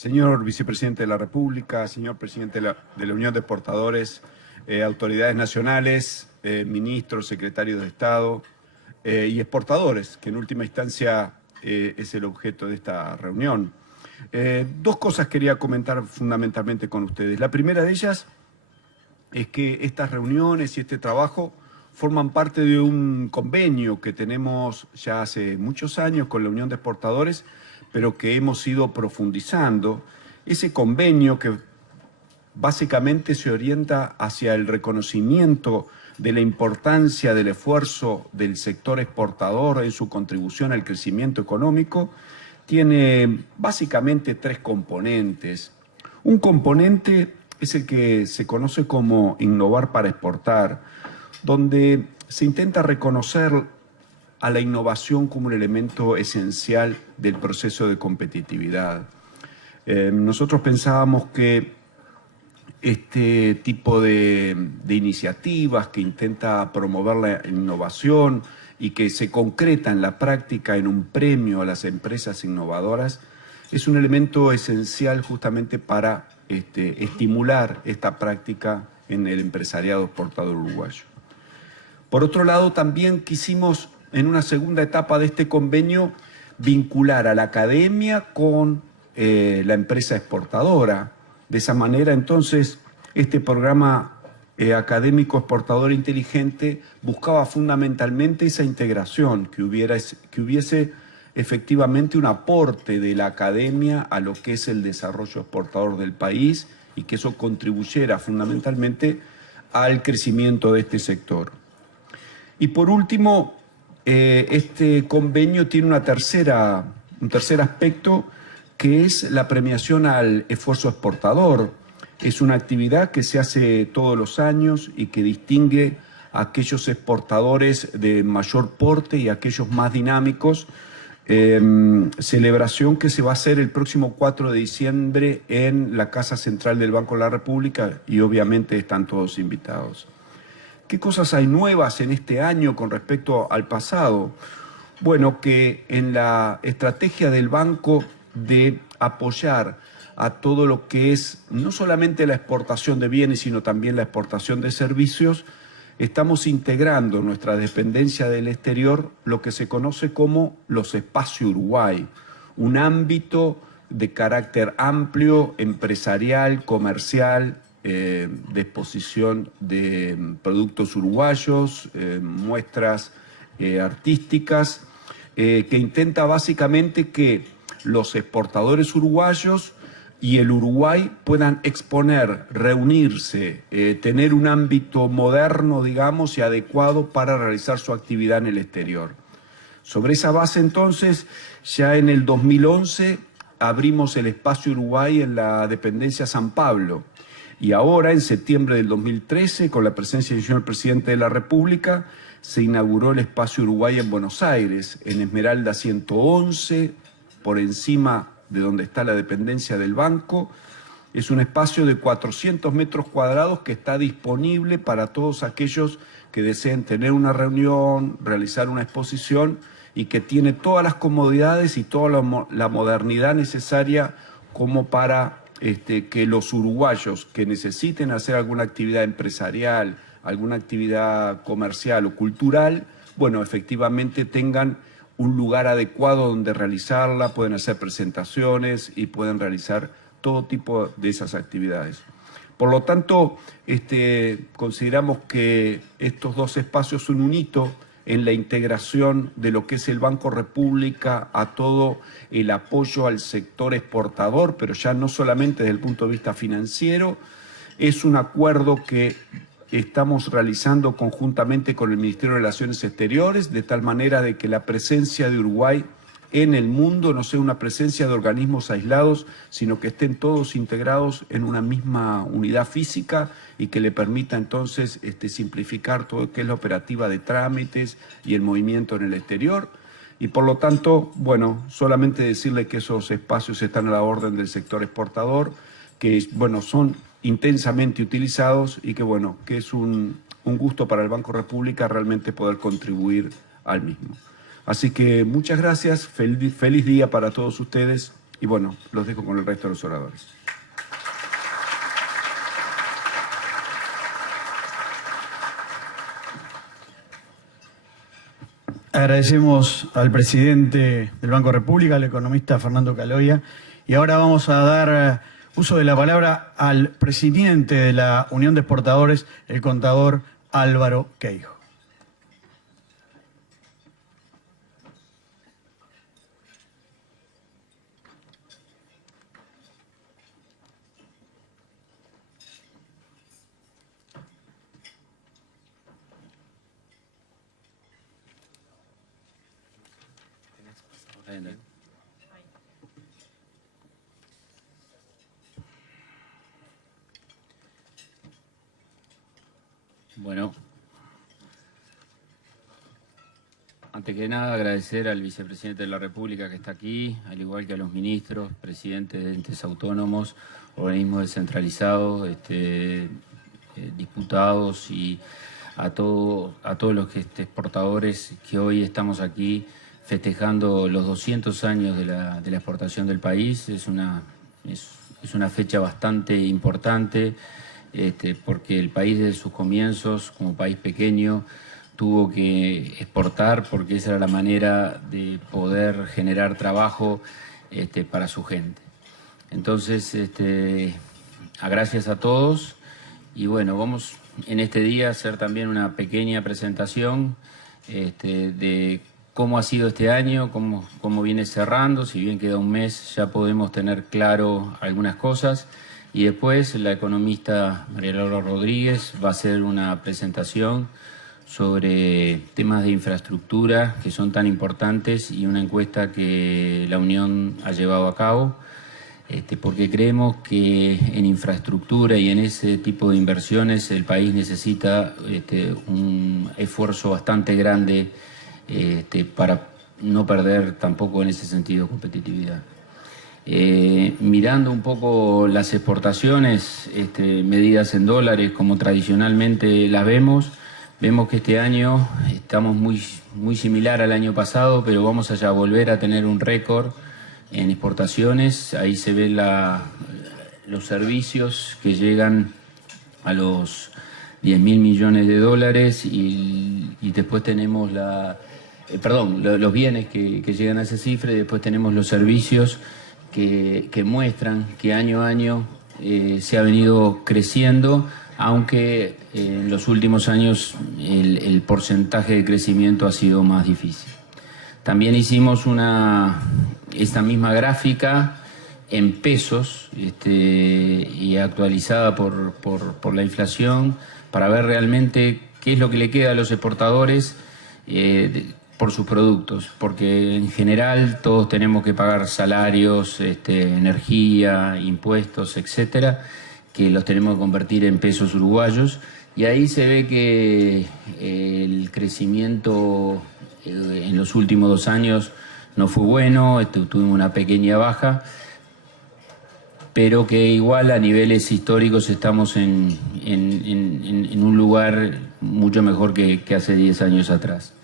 Señor Vicepresidente de la República, señor Presidente de la Unión de Exportadores, autoridades nacionales, ministros, secretarios de Estado y exportadores, que en última instancia es el objeto de esta reunión. Dos cosas quería comentar fundamentalmente con ustedes. La primera de ellas es que estas reuniones y este trabajo forman parte de un convenio que tenemos ya hace muchos años con la Unión de Exportadores, pero que hemos ido profundizando. Ese convenio que básicamente se orienta hacia el reconocimiento de la importancia del esfuerzo del sector exportador en su contribución al crecimiento económico, tiene básicamente tres componentes. Un componente es el que se conoce como innovar para exportar, donde se intenta reconocer a la innovación como un elemento esencial del proceso de competitividad. Nosotros pensábamos que este tipo de iniciativas que intenta promover la innovación y que se concreta en la práctica en un premio a las empresas innovadoras es un elemento esencial justamente para estimular esta práctica en el empresariado exportador uruguayo. Por otro lado, también quisimos, en una segunda etapa de este convenio, vincular a la academia con la empresa exportadora. De esa manera, entonces, este programa académico exportador inteligente buscaba fundamentalmente esa integración, que hubiese efectivamente un aporte de la academia a lo que es el desarrollo exportador del país y que eso contribuyera fundamentalmente al crecimiento de este sector. Y por último, este convenio tiene un tercer aspecto, que es la premiación al esfuerzo exportador. Es una actividad que se hace todos los años y que distingue a aquellos exportadores de mayor porte y a aquellos más dinámicos. Celebración que se va a hacer el próximo 4 de diciembre en la Casa Central del Banco de la República y obviamente están todos invitados. ¿Qué cosas hay nuevas en este año con respecto al pasado? Bueno, que en la estrategia del banco de apoyar a todo lo que es no solamente la exportación de bienes, sino también la exportación de servicios, estamos integrando en nuestra dependencia del exterior lo que se conoce como los Espacios Uruguay, un ámbito de carácter amplio, empresarial, comercial, de exposición de productos uruguayos, muestras artísticas, que intenta básicamente que los exportadores uruguayos y el Uruguay puedan exponer, reunirse, tener un ámbito moderno, digamos, y adecuado para realizar su actividad en el exterior. Sobre esa base, entonces, ya en el 2011 abrimos el Espacio Uruguay en la dependencia San Pablo. Y ahora, en septiembre del 2013, con la presencia del señor Presidente de la República, se inauguró el Espacio Uruguay en Buenos Aires, en Esmeralda 111, por encima de donde está la dependencia del banco. Es un espacio de 400 metros cuadrados que está disponible para todos aquellos que deseen tener una reunión, realizar una exposición y que tiene todas las comodidades y toda la modernidad necesaria como para que los uruguayos que necesiten hacer alguna actividad empresarial, alguna actividad comercial o cultural, bueno, efectivamente tengan un lugar adecuado donde realizarla, pueden hacer presentaciones y pueden realizar todo tipo de esas actividades. Por lo tanto, consideramos que estos dos espacios son un hito en la integración de lo que es el Banco República a todo el apoyo al sector exportador, pero ya no solamente desde el punto de vista financiero. Es un acuerdo que estamos realizando conjuntamente con el Ministerio de Relaciones Exteriores, de tal manera de que la presencia de Uruguay en el mundo no sea una presencia de organismos aislados, sino que estén todos integrados en una misma unidad física y que le permita entonces simplificar todo lo que es la operativa de trámites y el movimiento en el exterior. Y por lo tanto, bueno, solamente decirle que esos espacios están a la orden del sector exportador, que bueno, son intensamente utilizados y que bueno, que es un gusto para el Banco República realmente poder contribuir al mismo. Así que muchas gracias, feliz día para todos ustedes Y bueno, los dejo con el resto de los oradores. Agradecemos al presidente del Banco República, al economista Fernando Caloia, y ahora vamos a dar uso de la palabra al presidente de la Unión de Exportadores, el contador Álvaro Queijo. Bueno, antes que nada agradecer al vicepresidente de la República que está aquí, al igual que a los ministros, presidentes de entes autónomos, organismos descentralizados, diputados y a todos los exportadores que hoy estamos aquí festejando los 200 años de la exportación del país. Es una fecha bastante importante. Porque el país desde sus comienzos, como país pequeño, tuvo que exportar porque esa era la manera de poder generar trabajo para su gente. Entonces, gracias a todos y bueno, vamos en este día a hacer también una pequeña presentación de cómo ha sido este año, cómo viene cerrando. Si bien queda un mes, ya podemos tener claro algunas cosas. Y después la economista María Laura Rodríguez va a hacer una presentación sobre temas de infraestructura que son tan importantes y una encuesta que la Unión ha llevado a cabo, porque creemos que en infraestructura y en ese tipo de inversiones el país necesita un esfuerzo bastante grande para no perder tampoco en ese sentido competitividad. Mirando un poco las exportaciones medidas en dólares como tradicionalmente las vemos que este año estamos muy similar al año pasado, pero vamos a volver a tener un récord en exportaciones. Ahí se ven los servicios que llegan a los 10.000 millones de dólares y después tenemos los bienes que llegan a esa cifra y después tenemos los servicios que muestran que año a año se ha venido creciendo, aunque en los últimos años el porcentaje de crecimiento ha sido más difícil. También hicimos esta misma gráfica en pesos y actualizada por la inflación para ver realmente qué es lo que le queda a los exportadores por sus productos, porque en general todos tenemos que pagar salarios, energía, impuestos, etcétera, que los tenemos que convertir en pesos uruguayos, y ahí se ve que el crecimiento en los últimos 2 años no fue bueno, tuvimos una pequeña baja, pero que igual a niveles históricos estamos en un lugar mucho mejor que hace 10 años atrás.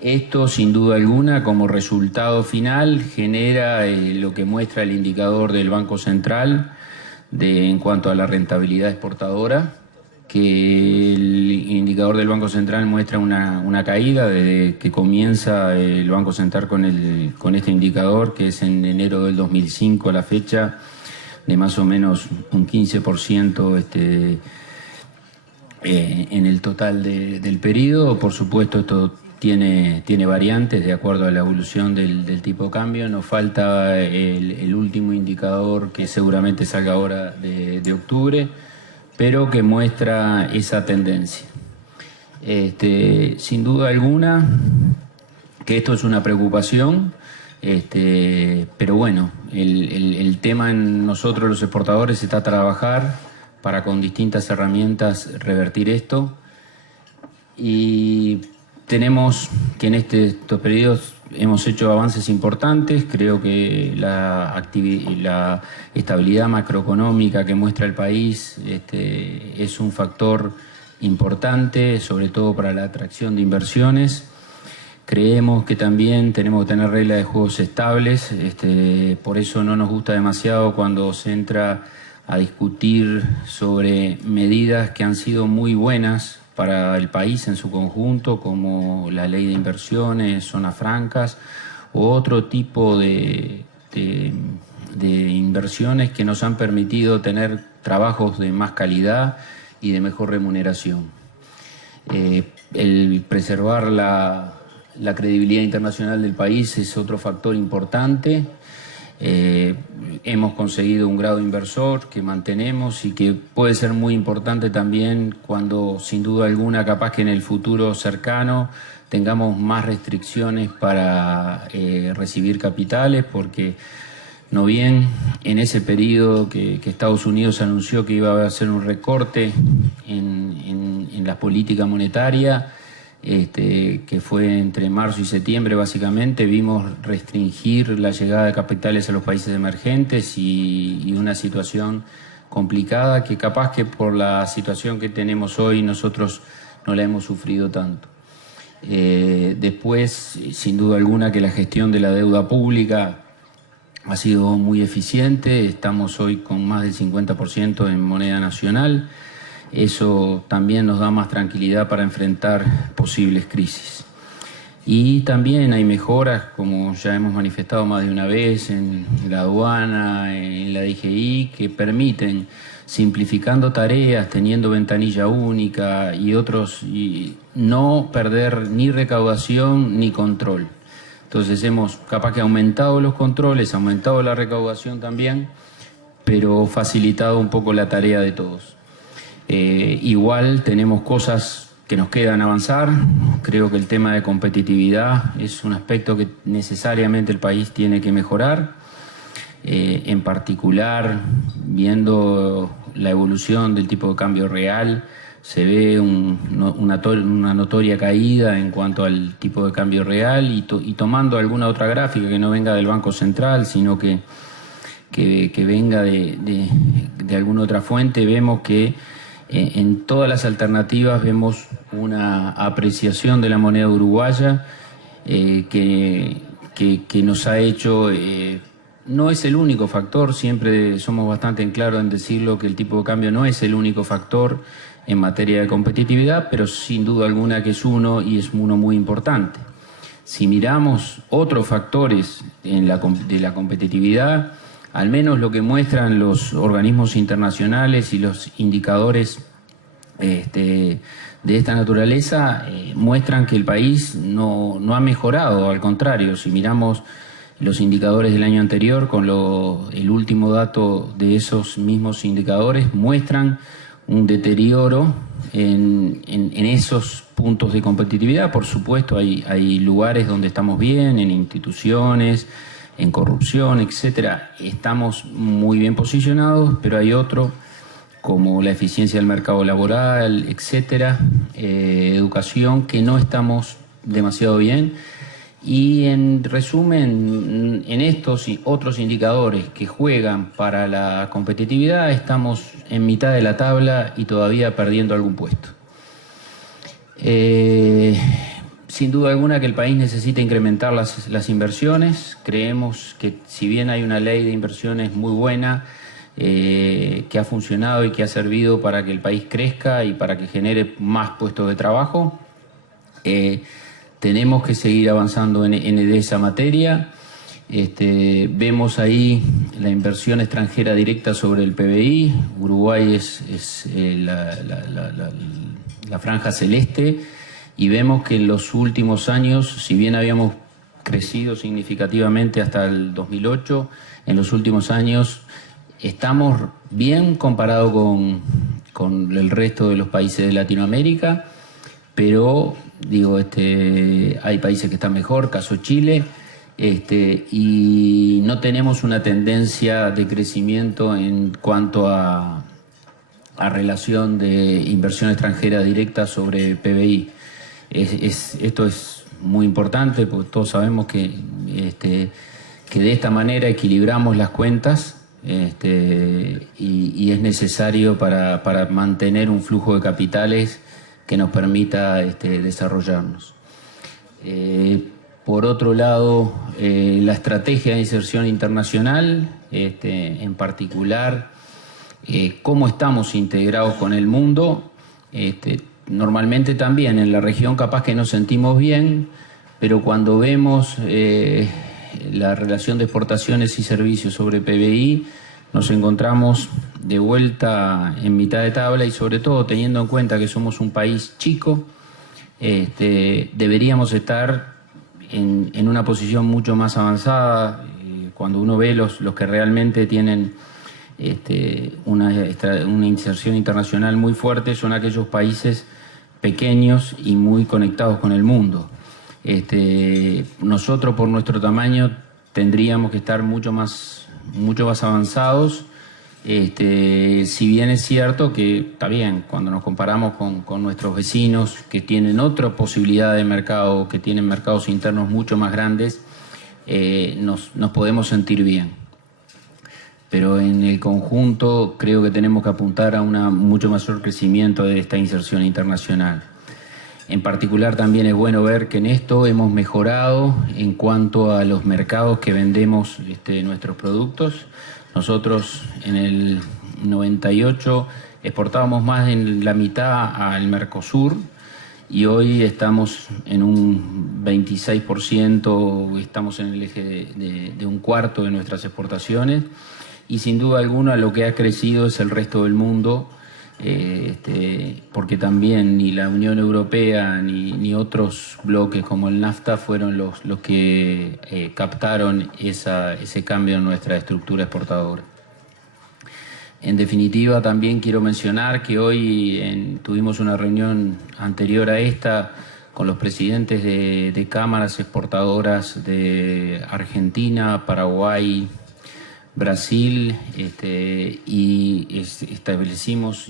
Esto, sin duda alguna, como resultado final, genera lo que muestra el indicador del Banco Central en cuanto a la rentabilidad exportadora, que el indicador del Banco Central muestra una caída desde que comienza el Banco Central con este indicador, que es en enero del 2005 a la fecha, de más o menos un 15% en el total del periodo. Por supuesto, esto tiene variantes de acuerdo a la evolución del tipo de cambio. Nos falta el último indicador que seguramente salga ahora de octubre, pero que muestra esa tendencia. Sin duda alguna que esto es una preocupación, pero bueno, el tema en nosotros los exportadores está trabajar para con distintas herramientas revertir esto, y tenemos que en estos periodos hemos hecho avances importantes. Creo que la estabilidad macroeconómica que muestra el país es un factor importante, sobre todo para la atracción de inversiones. Creemos que también tenemos que tener reglas de juegos estables, por eso no nos gusta demasiado cuando se entra a discutir sobre medidas que han sido muy buenas para el país en su conjunto, como la ley de inversiones, zonas francas, u otro tipo de inversiones que nos han permitido tener trabajos de más calidad y de mejor remuneración. El preservar la credibilidad internacional del país es otro factor importante. Hemos conseguido un grado inversor que mantenemos y que puede ser muy importante también cuando, sin duda alguna, capaz que en el futuro cercano tengamos más restricciones para recibir capitales, porque no bien en ese periodo que Estados Unidos anunció que iba a hacer un recorte en la política monetaria, que fue entre marzo y septiembre básicamente, vimos restringir la llegada de capitales a los países emergentes y una situación complicada que capaz que por la situación que tenemos hoy nosotros no la hemos sufrido tanto. Después, sin duda alguna, que la gestión de la deuda pública ha sido muy eficiente. Estamos hoy con más del 50% en moneda nacional. Eso también nos da más tranquilidad para enfrentar posibles crisis. Y también hay mejoras, como ya hemos manifestado más de una vez, en la aduana, en la DGI, que permiten, simplificando tareas, teniendo ventanilla única y otros, y no perder ni recaudación ni control. Entonces hemos capaz que aumentado los controles, aumentado la recaudación también, pero facilitado un poco la tarea de todos. Igual tenemos cosas que nos quedan avanzar. Creo que el tema de competitividad es un aspecto que necesariamente el país tiene que mejorar. En particular, viendo la evolución del tipo de cambio real, se ve una notoria caída en cuanto al tipo de cambio real y tomando alguna otra gráfica que no venga del Banco Central, sino que venga de alguna otra fuente, vemos que en todas las alternativas vemos una apreciación de la moneda uruguaya que nos ha hecho... no es el único factor, siempre somos bastante en claro en decirlo que el tipo de cambio no es el único factor en materia de competitividad, pero sin duda alguna que es uno y es uno muy importante. Si miramos otros factores de la competitividad, al menos lo que muestran los organismos internacionales y los indicadores de esta naturaleza, muestran que el país no ha mejorado, al contrario. Si miramos los indicadores del año anterior con el último dato de esos mismos indicadores, muestran un deterioro en esos puntos de competitividad. Por supuesto, hay lugares donde estamos bien, en instituciones, en corrupción, etcétera. Estamos muy bien posicionados, pero hay otro, como la eficiencia del mercado laboral, etcétera, educación, que no estamos demasiado bien. Y en resumen, en estos y otros indicadores que juegan para la competitividad, estamos en mitad de la tabla y todavía perdiendo algún puesto. Sin duda alguna que el país necesita incrementar las inversiones. Creemos que si bien hay una ley de inversiones muy buena, que ha funcionado y que ha servido para que el país crezca y para que genere más puestos de trabajo, tenemos que seguir avanzando en esa materia. Vemos ahí la inversión extranjera directa sobre el PBI. Uruguay es la franja celeste, y vemos que en los últimos años, si bien habíamos crecido significativamente hasta el 2008, en los últimos años estamos bien comparado con el resto de los países de Latinoamérica, pero digo, hay países que están mejor, caso Chile, y no tenemos una tendencia de crecimiento en cuanto a relación de inversión extranjera directa sobre PBI. Esto es muy importante porque todos sabemos que de esta manera equilibramos las cuentas, y es necesario para mantener un flujo de capitales que nos permita desarrollarnos. Por otro lado, la estrategia de inserción internacional, en particular, cómo estamos integrados con el mundo. Normalmente también en la región capaz que nos sentimos bien, pero cuando vemos la relación de exportaciones y servicios sobre PBI, nos encontramos de vuelta en mitad de tabla y sobre todo teniendo en cuenta que somos un país chico, deberíamos estar en una posición mucho más avanzada. Cuando uno ve los que realmente tienen una inserción internacional muy fuerte, son aquellos países pequeños y muy conectados con el mundo. Nosotros, por nuestro tamaño, tendríamos que estar mucho más avanzados. Si bien es cierto que está bien, cuando nos comparamos con nuestros vecinos que tienen otra posibilidad de mercado, que tienen mercados internos mucho más grandes, nos podemos sentir bien. Pero en el conjunto creo que tenemos que apuntar a un mucho mayor crecimiento de esta inserción internacional. En particular también es bueno ver que en esto hemos mejorado en cuanto a los mercados que vendemos nuestros productos. Nosotros en el 98 exportábamos más de la mitad al Mercosur y hoy estamos en un 26%, estamos en el eje de un cuarto de nuestras exportaciones y sin duda alguna lo que ha crecido es el resto del mundo, porque también ni la Unión Europea ni otros bloques como el NAFTA fueron los que captaron ese cambio en nuestra estructura exportadora. En definitiva, también quiero mencionar que hoy tuvimos una reunión anterior a esta con los presidentes de cámaras exportadoras de Argentina, Paraguay, Brasil, y hicimos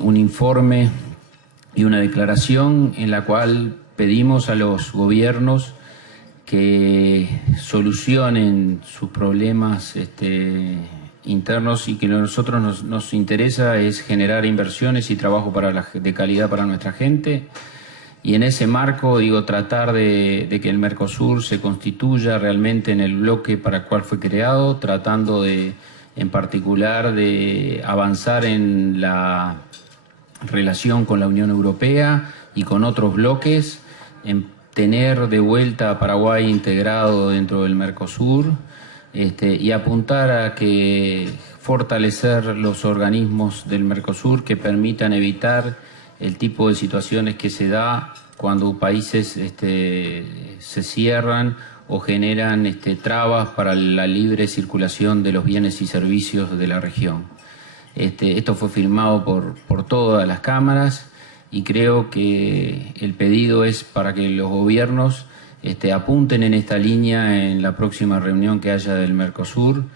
un informe y una declaración en la cual pedimos a los gobiernos que solucionen sus problemas internos y que a nosotros nos interesa es generar inversiones y trabajo de calidad para nuestra gente. Y en ese marco, tratar de que el Mercosur se constituya realmente en el bloque para el cual fue creado, tratando en particular de avanzar en la relación con la Unión Europea y con otros bloques, en tener de vuelta a Paraguay integrado dentro del Mercosur, y apuntar a que fortalecer los organismos del Mercosur que permitan evitar el tipo de situaciones que se da cuando países se cierran o generan trabas para la libre circulación de los bienes y servicios de la región. Esto fue firmado por todas las cámaras y creo que el pedido es para que los gobiernos apunten en esta línea en la próxima reunión que haya del Mercosur,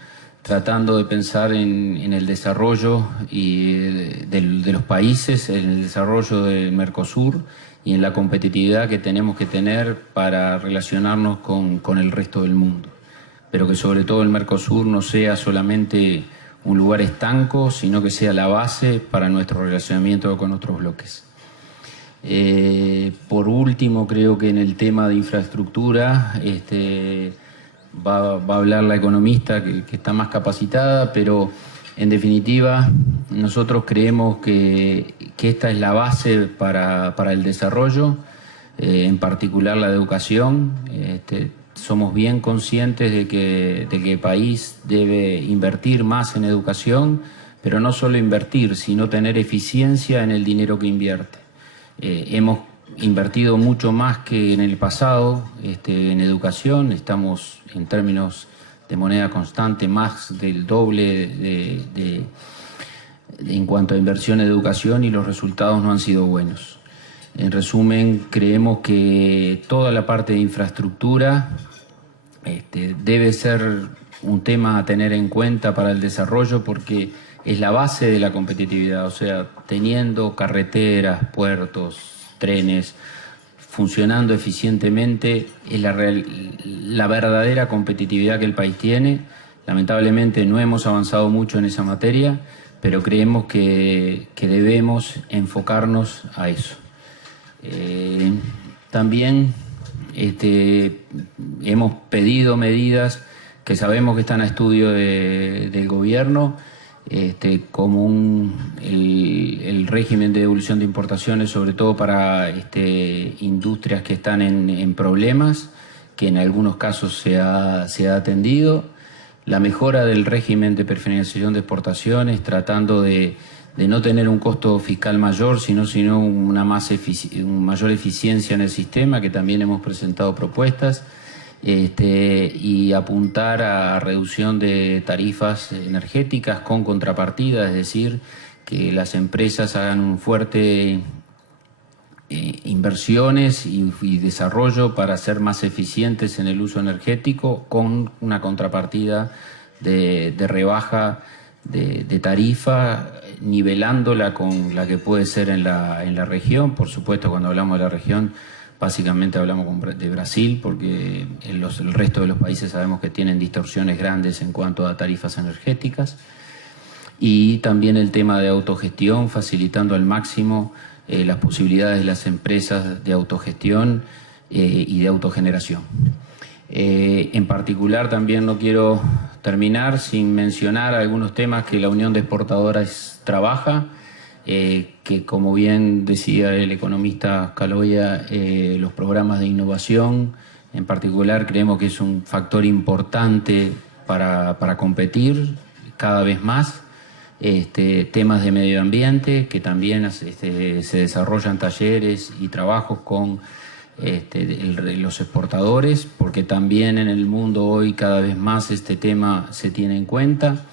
tratando de pensar en el desarrollo de los países, en el desarrollo del Mercosur y en la competitividad que tenemos que tener para relacionarnos con el resto del mundo. Pero que sobre todo el Mercosur no sea solamente un lugar estanco, sino que sea la base para nuestro relacionamiento con otros bloques. Por último, creo que en el tema de infraestructura va a hablar la economista que está más capacitada, pero en definitiva nosotros creemos que esta es la base para el desarrollo, en particular la de educación. Somos bien conscientes de que el país debe invertir más en educación, pero no solo invertir, sino tener eficiencia en el dinero que invierte. Hemos invertido mucho más que en el pasado en educación. Estamos en términos de moneda constante más del doble en cuanto a inversión en educación y los resultados no han sido buenos. En resumen, creemos que toda la parte de infraestructura debe ser un tema a tener en cuenta para el desarrollo porque es la base de la competitividad, o sea, teniendo carreteras, puertos, trenes, funcionando eficientemente, es la verdadera competitividad que el país tiene. Lamentablemente no hemos avanzado mucho en esa materia, pero creemos que debemos enfocarnos a eso. También hemos pedido medidas que sabemos que están a estudio del gobierno, como el régimen de devolución de importaciones, sobre todo para industrias que están en problemas, que en algunos casos se ha atendido, la mejora del régimen de prefinanciación de exportaciones, tratando de no tener un costo fiscal mayor, sino una mayor eficiencia en el sistema, que también hemos presentado propuestas, y apuntar a reducción de tarifas energéticas con contrapartida, es decir, que las empresas hagan fuerte inversiones y desarrollo para ser más eficientes en el uso energético, con una contrapartida de rebaja de tarifa, nivelándola con la que puede ser en la región. Por supuesto, cuando hablamos de la región, básicamente hablamos de Brasil, porque el resto de los países sabemos que tienen distorsiones grandes en cuanto a tarifas energéticas. Y también el tema de autogestión, facilitando al máximo las posibilidades de las empresas de autogestión y de autogeneración. En particular, también no quiero terminar sin mencionar algunos temas que la Unión de Exportadoras trabaja, que, como bien decía el economista Caloya, los programas de innovación en particular creemos que es un factor importante para competir cada vez más. Temas de medio ambiente, que también se desarrollan talleres y trabajos con los exportadores, porque también en el mundo hoy cada vez más este tema se tiene en cuenta.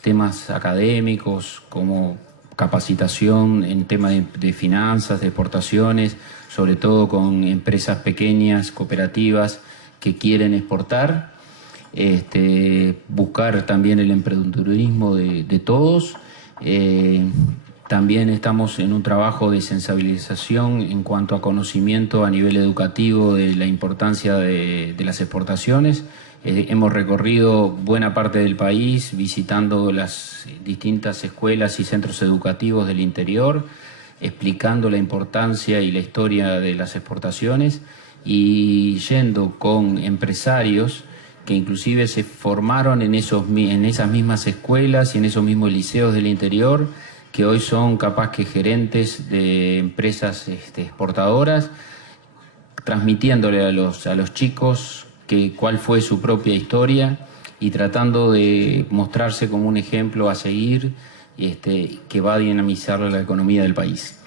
Temas académicos como capacitación en temas de finanzas, de exportaciones, sobre todo con empresas pequeñas, cooperativas que quieren exportar. Buscar también el emprendedurismo de todos. También estamos en un trabajo de sensibilización en cuanto a conocimiento a nivel educativo de la importancia de las exportaciones. Hemos recorrido buena parte del país visitando las distintas escuelas y centros educativos del interior, explicando la importancia y la historia de las exportaciones, y yendo con empresarios que inclusive se formaron en esas mismas escuelas y en esos mismos liceos del interior, que hoy son capaz que gerentes de empresas exportadoras, transmitiéndole a los chicos cuál fue su propia historia y tratando de mostrarse como un ejemplo a seguir, que va a dinamizar la economía del país.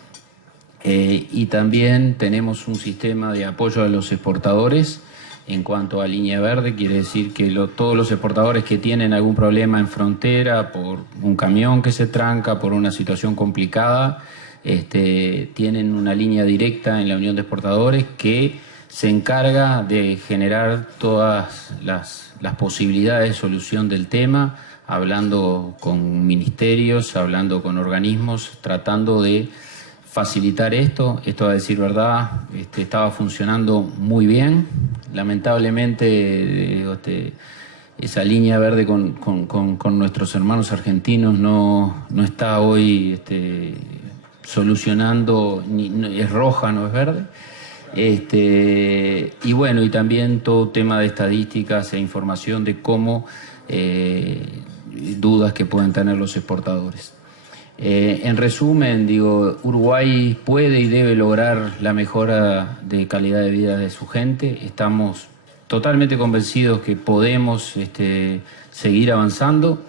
Y también tenemos un sistema de apoyo a los exportadores. En cuanto a línea verde, quiere decir que todos los exportadores que tienen algún problema en frontera, por un camión que se tranca, por una situación complicada, tienen una línea directa en la Unión de Exportadores que se encarga de generar todas las posibilidades de solución del tema, hablando con ministerios, hablando con organismos, tratando de facilitar esto. Esto, a decir verdad, estaba funcionando muy bien. Lamentablemente, esa línea verde con nuestros hermanos argentinos no está hoy solucionando, es roja, no es verde. Y bueno, y también todo tema de estadísticas e información de cómo dudas que pueden tener los exportadores. En resumen, Uruguay puede y debe lograr la mejora de calidad de vida de su gente. Estamos totalmente convencidos que podemos seguir avanzando,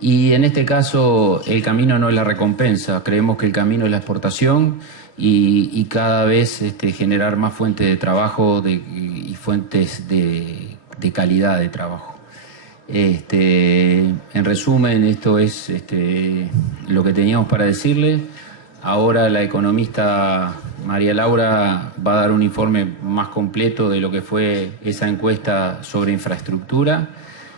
y en este caso el camino no es la recompensa. Creemos que el camino es la exportación y cada vez generar más fuentes de trabajo y fuentes de calidad de trabajo. En resumen, esto es lo que teníamos para decirle. Ahora la economista María Laura va a dar un informe más completo de lo que fue esa encuesta sobre infraestructura,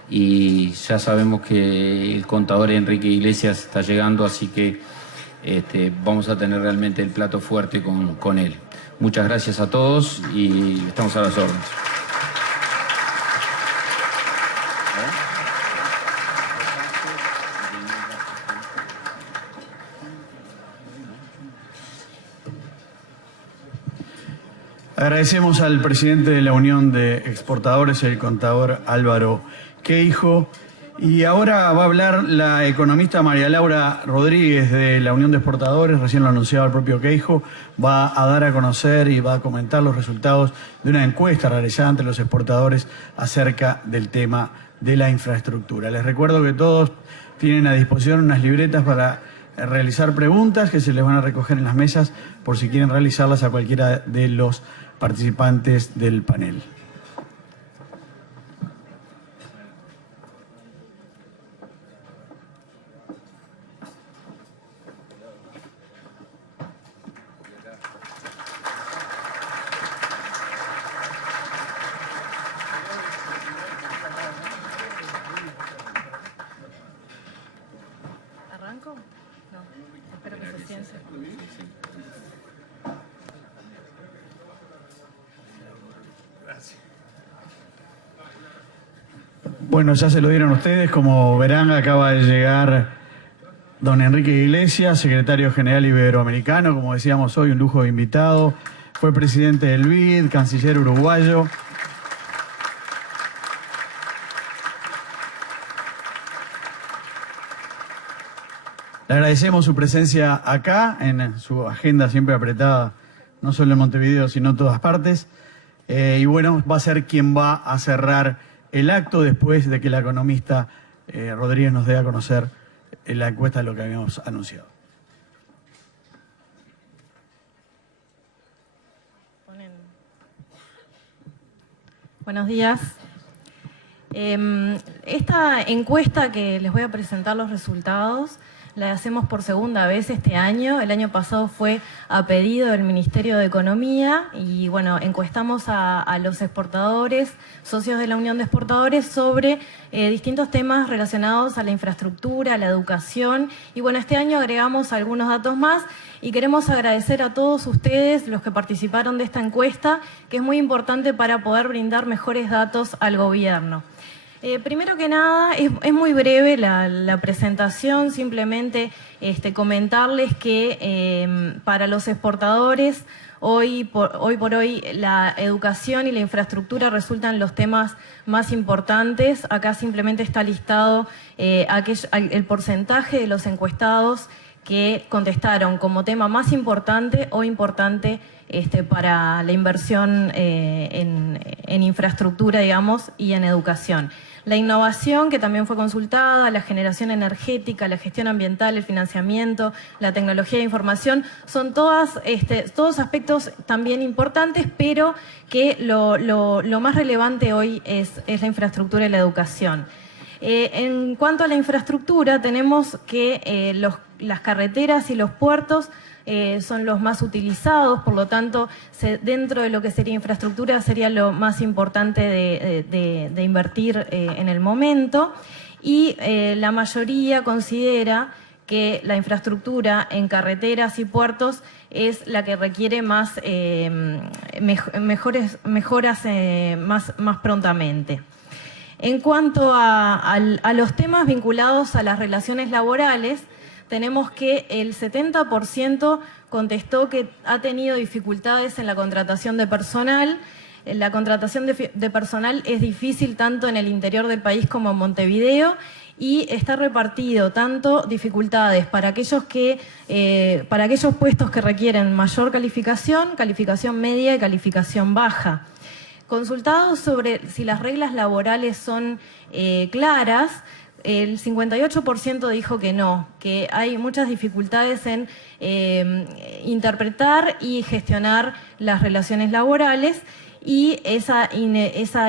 y ya sabemos que el contador Enrique Iglesias está llegando, así que vamos a tener realmente el plato fuerte con él. Muchas gracias a todos y estamos a las órdenes. Agradecemos al presidente de la Unión de Exportadores, el contador Álvaro Queijo. Y ahora va a hablar la economista María Laura Rodríguez de la Unión de Exportadores, recién lo anunciaba el propio Queijo, va a dar a conocer y va a comentar los resultados de una encuesta realizada ante los exportadores acerca del tema de la infraestructura. Les recuerdo que todos tienen a disposición unas libretas para realizar preguntas que se les van a recoger en las mesas por si quieren realizarlas a cualquiera de los participantes del panel. ¿Arranco? No, espero que se siente. Bueno, ya se lo dieron ustedes. Como verán, acaba de llegar don Enrique Iglesias, secretario general iberoamericano, como decíamos hoy, un lujo de invitado. Fue presidente del BID, canciller uruguayo. Le agradecemos su presencia acá, en su agenda siempre apretada, no solo en Montevideo, sino en todas partes. Y bueno, va a ser quien va a cerrar el acto después de que la economista Rodríguez nos dé a conocer la encuesta de lo que habíamos anunciado. Buenos días. Esta encuesta que les voy a presentar los resultados la hacemos por segunda vez este año. El año pasado fue a pedido del Ministerio de Economía y bueno, encuestamos a los exportadores, socios de la Unión de Exportadores, sobre distintos temas relacionados a la infraestructura, a la educación. Y bueno, este año agregamos algunos datos más y queremos agradecer a todos ustedes, los que participaron de esta encuesta, que es muy importante para poder brindar mejores datos al gobierno. Primero que nada, es muy breve la presentación, simplemente comentarles que para los exportadores hoy por hoy la educación y la infraestructura resultan los temas más importantes. Acá simplemente está listado el porcentaje de los encuestados que contestaron como tema más importante o importante para la inversión en infraestructura, digamos, y en educación. La innovación, que también fue consultada, la generación energética, la gestión ambiental, el financiamiento, la tecnología de información, son todos aspectos también importantes, pero que lo más relevante hoy es la infraestructura y la educación. En cuanto a la infraestructura, tenemos que las carreteras y los puertos son los más utilizados, por lo tanto, dentro de lo que sería infraestructura sería lo más importante de invertir en el momento. Y la mayoría considera que la infraestructura en carreteras y puertos es la que requiere mejoras más prontamente. En cuanto a los temas vinculados a las relaciones laborales, tenemos que el 70% contestó que ha tenido dificultades en la contratación de personal. La contratación de personal es difícil tanto en el interior del país como en Montevideo y está repartido tanto dificultades para aquellos puestos que requieren mayor calificación media y calificación baja. Consultados sobre si las reglas laborales son claras, el 58% dijo que no, que hay muchas dificultades en interpretar y gestionar las relaciones laborales y esa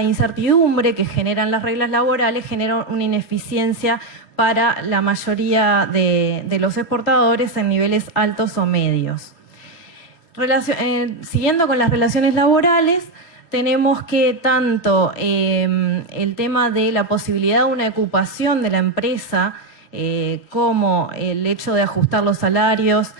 incertidumbre que generan las reglas laborales genera una ineficiencia para la mayoría de los exportadores en niveles altos o medios. Siguiendo con las relaciones laborales, tenemos que tanto el tema de la posibilidad de una ocupación de la empresa como el hecho de ajustar los salarios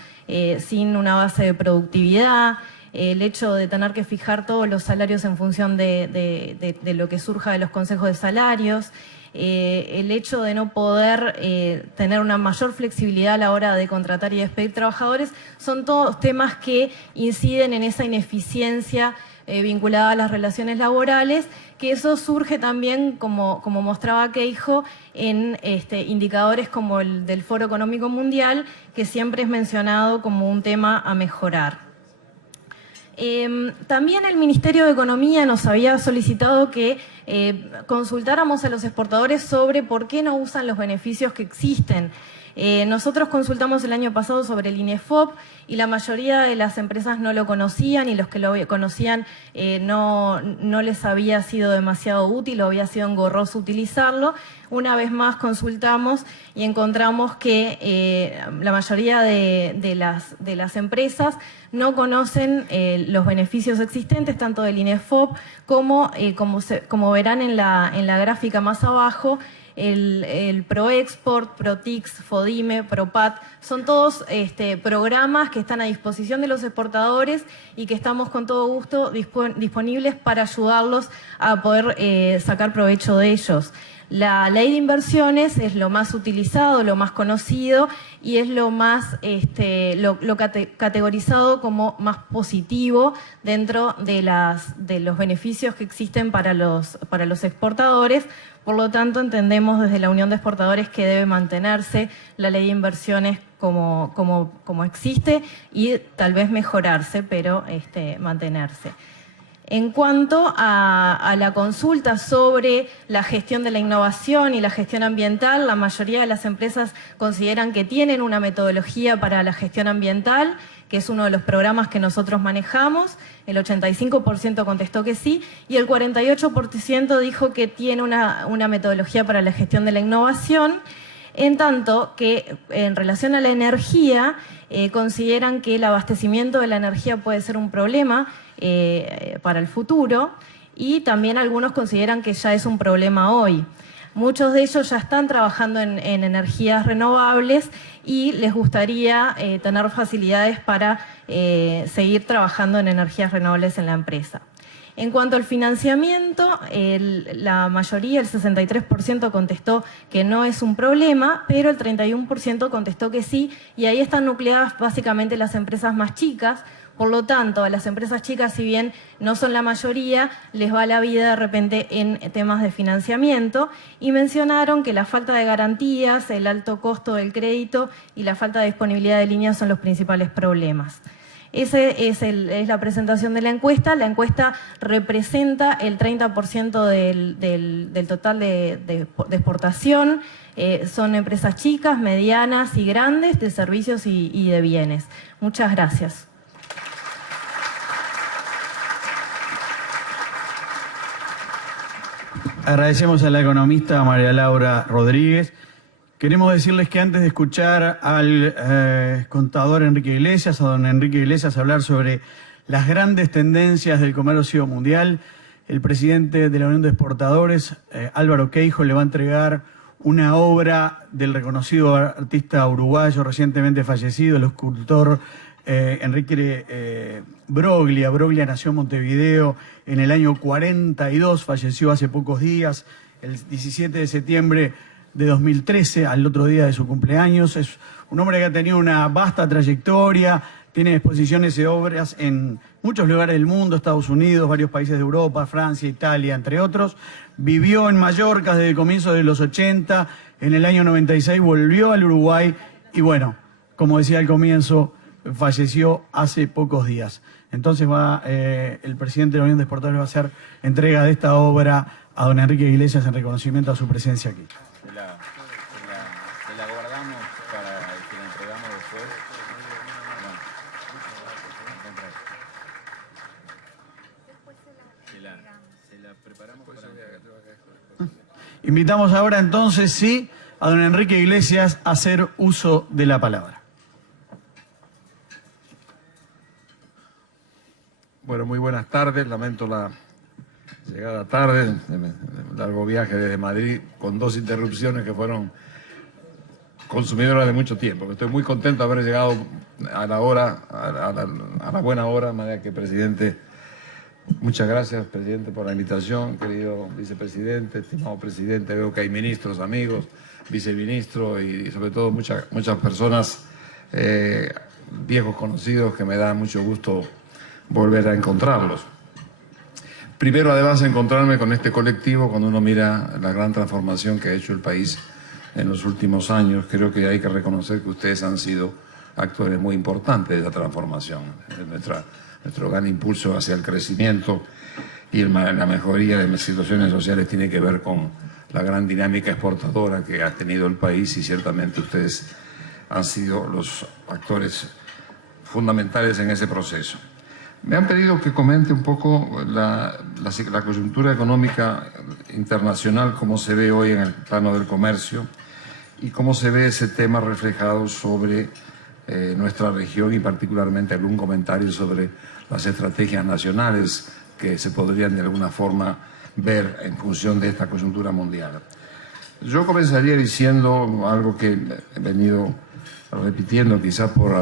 sin una base de productividad, el hecho de tener que fijar todos los salarios en función de lo que surja de los consejos de salarios, el hecho de no poder tener una mayor flexibilidad a la hora de contratar y despedir trabajadores, son todos temas que inciden en esa ineficiencia vinculada a las relaciones laborales, que eso surge también, como mostraba Keijo, en indicadores como el del Foro Económico Mundial, que siempre es mencionado como un tema a mejorar. También el Ministerio de Economía nos había solicitado que consultáramos a los exportadores sobre por qué no usan los beneficios que existen. Nosotros consultamos el año pasado sobre el INEFOP y la mayoría de las empresas no lo conocían y los que lo conocían no les había sido demasiado útil o había sido engorroso utilizarlo. Una vez más consultamos y encontramos que la mayoría de las empresas no conocen los beneficios existentes, tanto del INEFOP como verán en la gráfica más abajo. El ProExport, ProTix, FODIME, ProPat, son todos programas que están a disposición de los exportadores y que estamos con todo gusto disponibles para ayudarlos a poder sacar provecho de ellos. La ley de inversiones es lo más utilizado, lo más conocido y es lo más categorizado como más positivo dentro de los beneficios que existen para los exportadores. Por lo tanto, entendemos desde la Unión de Exportadores que debe mantenerse la ley de inversiones como existe y tal vez mejorarse, pero mantenerse. En cuanto a la consulta sobre la gestión de la innovación y la gestión ambiental, la mayoría de las empresas consideran que tienen una metodología para la gestión ambiental, que es uno de los programas que nosotros manejamos. El 85% contestó que sí y el 48% dijo que tiene una metodología para la gestión de la innovación. En tanto que en relación a la energía, consideran que el abastecimiento de la energía puede ser un problema para el futuro y también algunos consideran que ya es un problema hoy. Muchos de ellos ya están trabajando en energías renovables y les gustaría tener facilidades para seguir trabajando en energías renovables en la empresa. En cuanto al financiamiento, la mayoría, el 63%, contestó que no es un problema, pero el 31% contestó que sí, y ahí están nucleadas básicamente las empresas más chicas. Por lo tanto, a las empresas chicas, si bien no son la mayoría, les va la vida de repente en temas de financiamiento, y mencionaron que la falta de garantías, el alto costo del crédito y la falta de disponibilidad de líneas son los principales problemas. Esa es la presentación de la encuesta. La encuesta representa el 30% del total de exportación. Son empresas chicas, medianas y grandes, de servicios y de bienes. Muchas gracias. Agradecemos a la economista María Laura Rodríguez. Queremos decirles que antes de escuchar al contador Enrique Iglesias, a don Enrique Iglesias, hablar sobre las grandes tendencias del comercio mundial, el presidente de la Unión de Exportadores, Álvaro Keijo, le va a entregar una obra del reconocido artista uruguayo recientemente fallecido, el escultor Enrique Broglia. Broglia nació en Montevideo en el año 42, falleció hace pocos días, el 17 de septiembre de 2013, al otro día de su cumpleaños. Es un hombre que ha tenido una vasta trayectoria, tiene exposiciones de obras en muchos lugares del mundo, Estados Unidos, varios países de Europa, Francia, Italia, entre otros. Vivió en Mallorca desde el comienzo de los 80, en el año 96 volvió al Uruguay y bueno, como decía al comienzo, falleció hace pocos días. Entonces el presidente de la Unión de Exportadores va a hacer entrega de esta obra a don Enrique Iglesias en reconocimiento a su presencia aquí. Se la guardamos para que la entregamos después. Se la preparamos para... Invitamos ahora entonces, sí, a don Enrique Iglesias a hacer uso de la palabra. Bueno, muy buenas tardes. Lamento la llegada tarde, un largo viaje desde Madrid con 2 interrupciones que fueron consumidoras de mucho tiempo. Estoy muy contento de haber llegado a la hora, a la buena hora, de manera que, presidente, muchas gracias, presidente, por la invitación, querido vicepresidente, estimado presidente. Veo que hay ministros, amigos, viceministros y sobre todo muchas personas, viejos conocidos, que me da mucho gusto volver a encontrarlos. Primero, además, encontrarme con este colectivo cuando uno mira la gran transformación que ha hecho el país en los últimos años. Creo que hay que reconocer que ustedes han sido actores muy importantes de esa transformación. Nuestro gran impulso hacia el crecimiento y la mejoría de las situaciones sociales tiene que ver con la gran dinámica exportadora que ha tenido el país, y ciertamente ustedes han sido los actores fundamentales en ese proceso. Me han pedido que comente un poco la coyuntura económica internacional, cómo se ve hoy en el plano del comercio y cómo se ve ese tema reflejado sobre nuestra región, y particularmente algún comentario sobre las estrategias nacionales que se podrían de alguna forma ver en función de esta coyuntura mundial. Yo comenzaría diciendo algo que he venido repitiendo, quizás por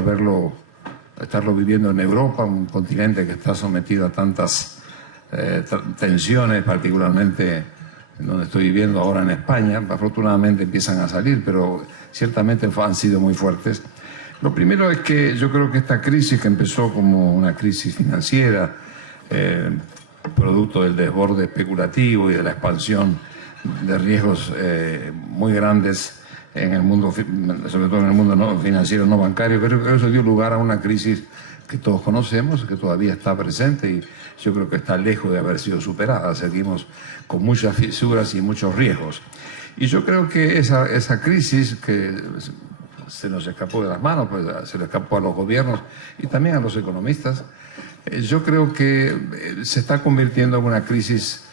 estarlo viviendo en Europa, un continente que está sometido a tantas tensiones, particularmente en donde estoy viviendo ahora en España. Afortunadamente empiezan a salir, pero ciertamente han sido muy fuertes. Lo primero es que yo creo que esta crisis, que empezó como una crisis financiera, producto del desborde especulativo y de la expansión de riesgos muy grandes en el mundo, sobre todo en el mundo no financiero, no bancario, pero eso dio lugar a una crisis que todos conocemos, que todavía está presente, y yo creo que está lejos de haber sido superada. Seguimos con muchas fisuras y muchos riesgos. Y yo creo que esa crisis que se nos escapó de las manos, pues se le escapó a los gobiernos y también a los economistas, yo creo que se está convirtiendo en una crisis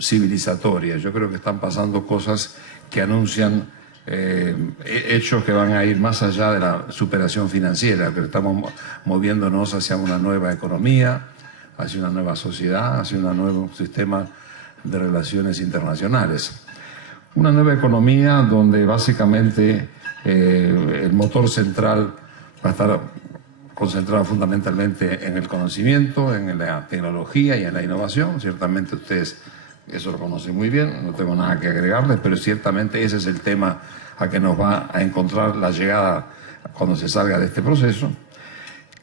civilizatoria. Yo creo que están pasando cosas que anuncian hechos que van a ir más allá de la superación financiera, que estamos moviéndonos hacia una nueva economía, hacia una nueva sociedad, hacia un nuevo sistema de relaciones internacionales. Una nueva economía donde básicamente el motor central va a estar concentrado fundamentalmente en el conocimiento, en la tecnología y en la innovación. Ciertamente ustedes eso lo conocen muy bien, no tengo nada que agregarles, pero ciertamente ese es el tema a que nos va a encontrar la llegada cuando se salga de este proceso.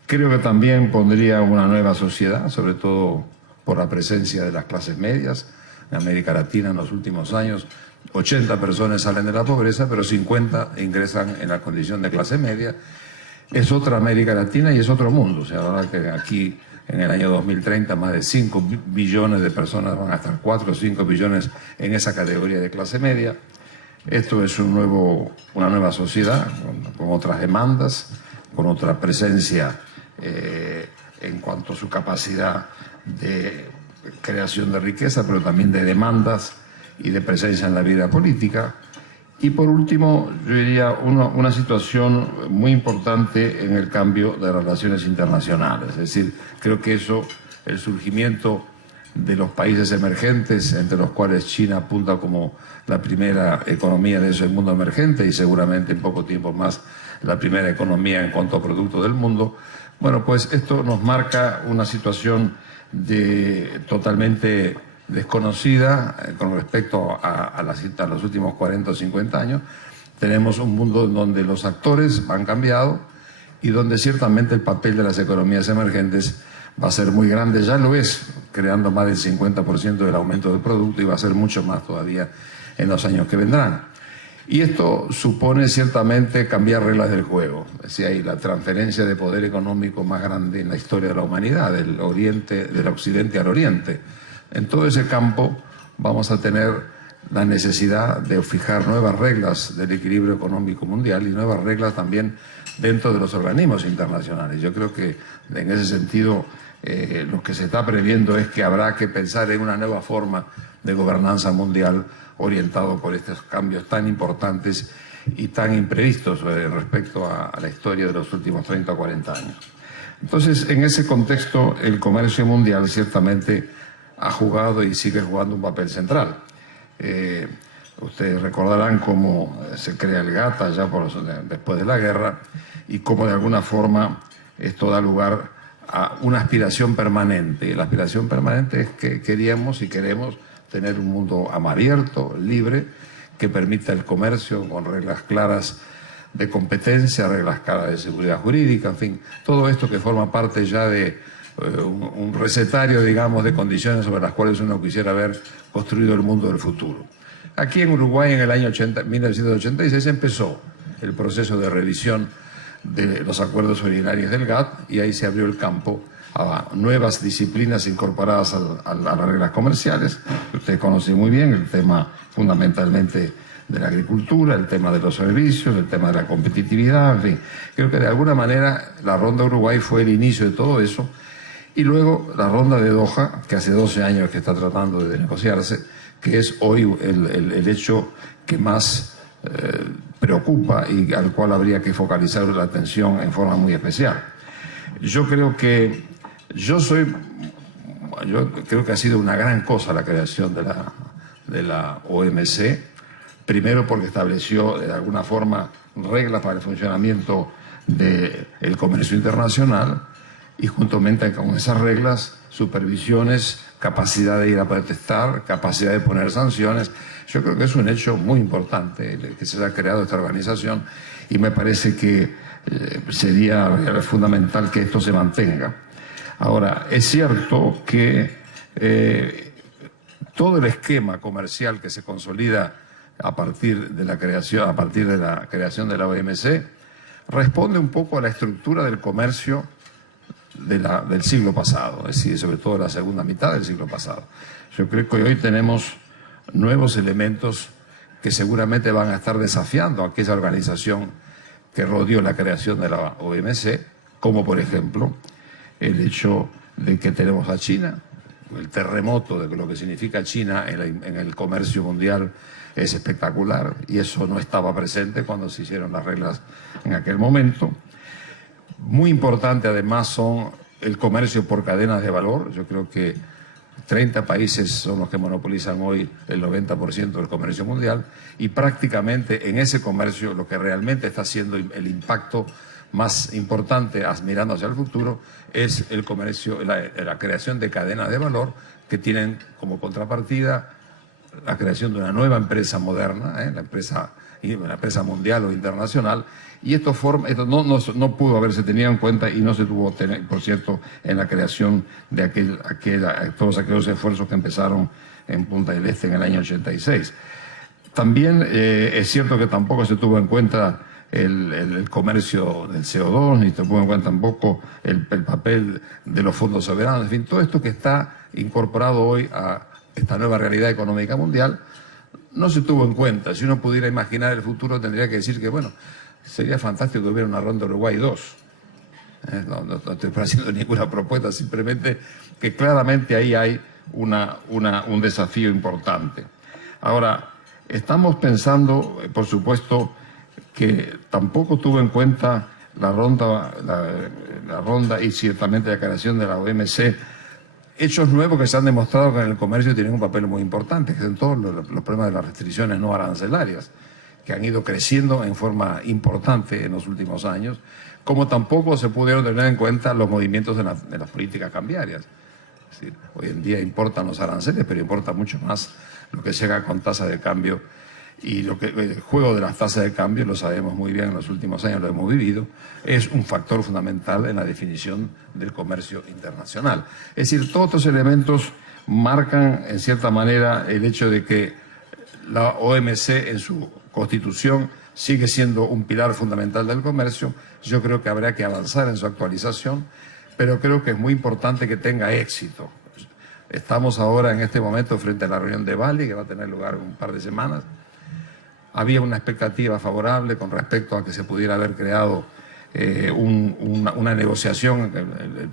Creo que también pondría una nueva sociedad, sobre todo por la presencia de las clases medias. En América Latina en los últimos años 80 personas salen de la pobreza, pero 50 ingresan en la condición de clase media. Es otra América Latina y es otro mundo. O sea, la verdad que aquí en el año 2030 más de 5 billones de personas van a estar, 4 o 5 billones en esa categoría de clase media. Esto es una nueva sociedad con otras demandas, con otra presencia en cuanto a su capacidad de creación de riqueza, pero también de demandas y de presencia en la vida política. Y por último, yo diría una situación muy importante en el cambio de relaciones internacionales. Es decir, creo que eso, el surgimiento de los países emergentes, entre los cuales China apunta como la primera economía de ese mundo emergente y seguramente en poco tiempo más la primera economía en cuanto a producto del mundo. Bueno, pues esto nos marca una situación totalmente desconocida con respecto a los últimos 40 o 50 años. Tenemos un mundo donde los actores han cambiado y donde ciertamente el papel de las economías emergentes va a ser muy grande, ya lo es, creando más del 50% del aumento del producto, y va a ser mucho más todavía en los años que vendrán. Y esto supone ciertamente cambiar reglas del juego. Es decir, hay la transferencia de poder económico más grande en la historia de la humanidad, del occidente al oriente. En todo ese campo vamos a tener la necesidad de fijar nuevas reglas del equilibrio económico mundial y nuevas reglas también dentro de los organismos internacionales. Yo creo que en ese sentido lo que se está previendo es que habrá que pensar en una nueva forma de gobernanza mundial orientado por estos cambios tan importantes y tan imprevistos respecto a la historia de los últimos 30 o 40 años. Entonces, en ese contexto, el comercio mundial ciertamente ha jugado y sigue jugando un papel central. Ustedes recordarán cómo se crea el GATT ya después de la guerra, y cómo de alguna forma esto da lugar a una aspiración permanente. Y la aspiración permanente es que queríamos y queremos tener un mundo abierto, libre, que permita el comercio con reglas claras de competencia, reglas claras de seguridad jurídica, en fin, todo esto que forma parte ya de un recetario, digamos, de condiciones sobre las cuales uno quisiera haber construido el mundo del futuro. Aquí en Uruguay, en el año 1986, empezó el proceso de revisión de los acuerdos originarios del GATT, y ahí se abrió el campo a nuevas disciplinas incorporadas a las reglas comerciales. Usted conoce muy bien el tema fundamentalmente de la agricultura, el tema de los servicios, el tema de la competitividad, en fin. Creo que de alguna manera la Ronda Uruguay fue el inicio de todo eso, y luego la Ronda de Doha, que hace 12 años que está tratando de negociarse, que es hoy el hecho que más preocupa y al cual habría que focalizar la atención en forma muy especial. Yo creo que ha sido una gran cosa la creación de la OMC, primero porque estableció de alguna forma reglas para el funcionamiento del comercio internacional, y juntamente con esas reglas, supervisiones, capacidad de ir a protestar, capacidad de poner sanciones. Yo creo que es un hecho muy importante el que se haya creado esta organización, y me parece que sería fundamental que esto se mantenga. Ahora, es cierto que todo el esquema comercial que se consolida a partir de la creación de la OMC responde un poco a la estructura del comercio del siglo pasado, es decir, sobre todo la segunda mitad del siglo pasado. Yo creo que hoy tenemos nuevos elementos que seguramente van a estar desafiando a aquella organización que rodeó la creación de la OMC, como por ejemplo el hecho de que tenemos a China. El terremoto de lo que significa China en el comercio mundial es espectacular, y eso no estaba presente cuando se hicieron las reglas en aquel momento. Muy importante además son el comercio por cadenas de valor. Yo creo que 30 países son los que monopolizan hoy el 90% del comercio mundial, y prácticamente en ese comercio lo que realmente está haciendo el impacto más importante, mirando hacia el futuro, es el comercio, la creación de cadenas de valor que tienen como contrapartida la creación de una nueva empresa moderna, una empresa mundial o internacional, y esto no pudo haberse tenido en cuenta, y no se tuvo, por cierto, en la creación de todos aquellos esfuerzos que empezaron en Punta del Este en el año 86. También es cierto que tampoco se tuvo en cuenta el comercio del CO2, ni se tuvo en cuenta tampoco el papel de los fondos soberanos, en fin, todo esto que está incorporado hoy a esta nueva realidad económica mundial no se tuvo en cuenta. Si uno pudiera imaginar el futuro, tendría que decir que, bueno, sería fantástico que hubiera una Ronda Uruguay 2. No estoy haciendo ninguna propuesta, simplemente que claramente ahí hay un desafío importante. Ahora, estamos pensando, por supuesto, que tampoco tuvo en cuenta la ronda y ciertamente la creación de la OMC, hechos nuevos que se han demostrado que en el comercio tienen un papel muy importante, que son todos los problemas de las restricciones no arancelarias, que han ido creciendo en forma importante en los últimos años, como tampoco se pudieron tener en cuenta los movimientos de las políticas cambiarias. Es decir, hoy en día importan los aranceles, pero importa mucho más lo que se haga con tasa de cambio, y el juego de las tasas de cambio, lo sabemos muy bien, en los últimos años lo hemos vivido, es un factor fundamental en la definición del comercio internacional. Es decir, todos estos elementos marcan en cierta manera el hecho de que la OMC en su constitución sigue siendo un pilar fundamental del comercio. Yo creo que habrá que avanzar en su actualización, pero creo que es muy importante que tenga éxito. Estamos ahora en este momento frente a la reunión de Bali, que va a tener lugar en un par de semanas. Había una expectativa favorable con respecto a que se pudiera haber creado una negociación.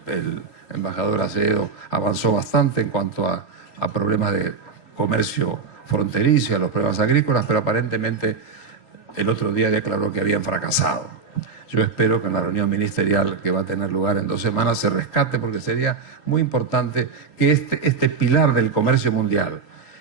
El embajador Acevedo avanzó bastante en cuanto a problemas de comercio fronterizo, a los problemas agrícolas, pero aparentemente el otro día declaró que habían fracasado. Yo espero que en la reunión ministerial que va a tener lugar en 2 semanas se rescate, porque sería muy importante que este pilar del comercio mundial,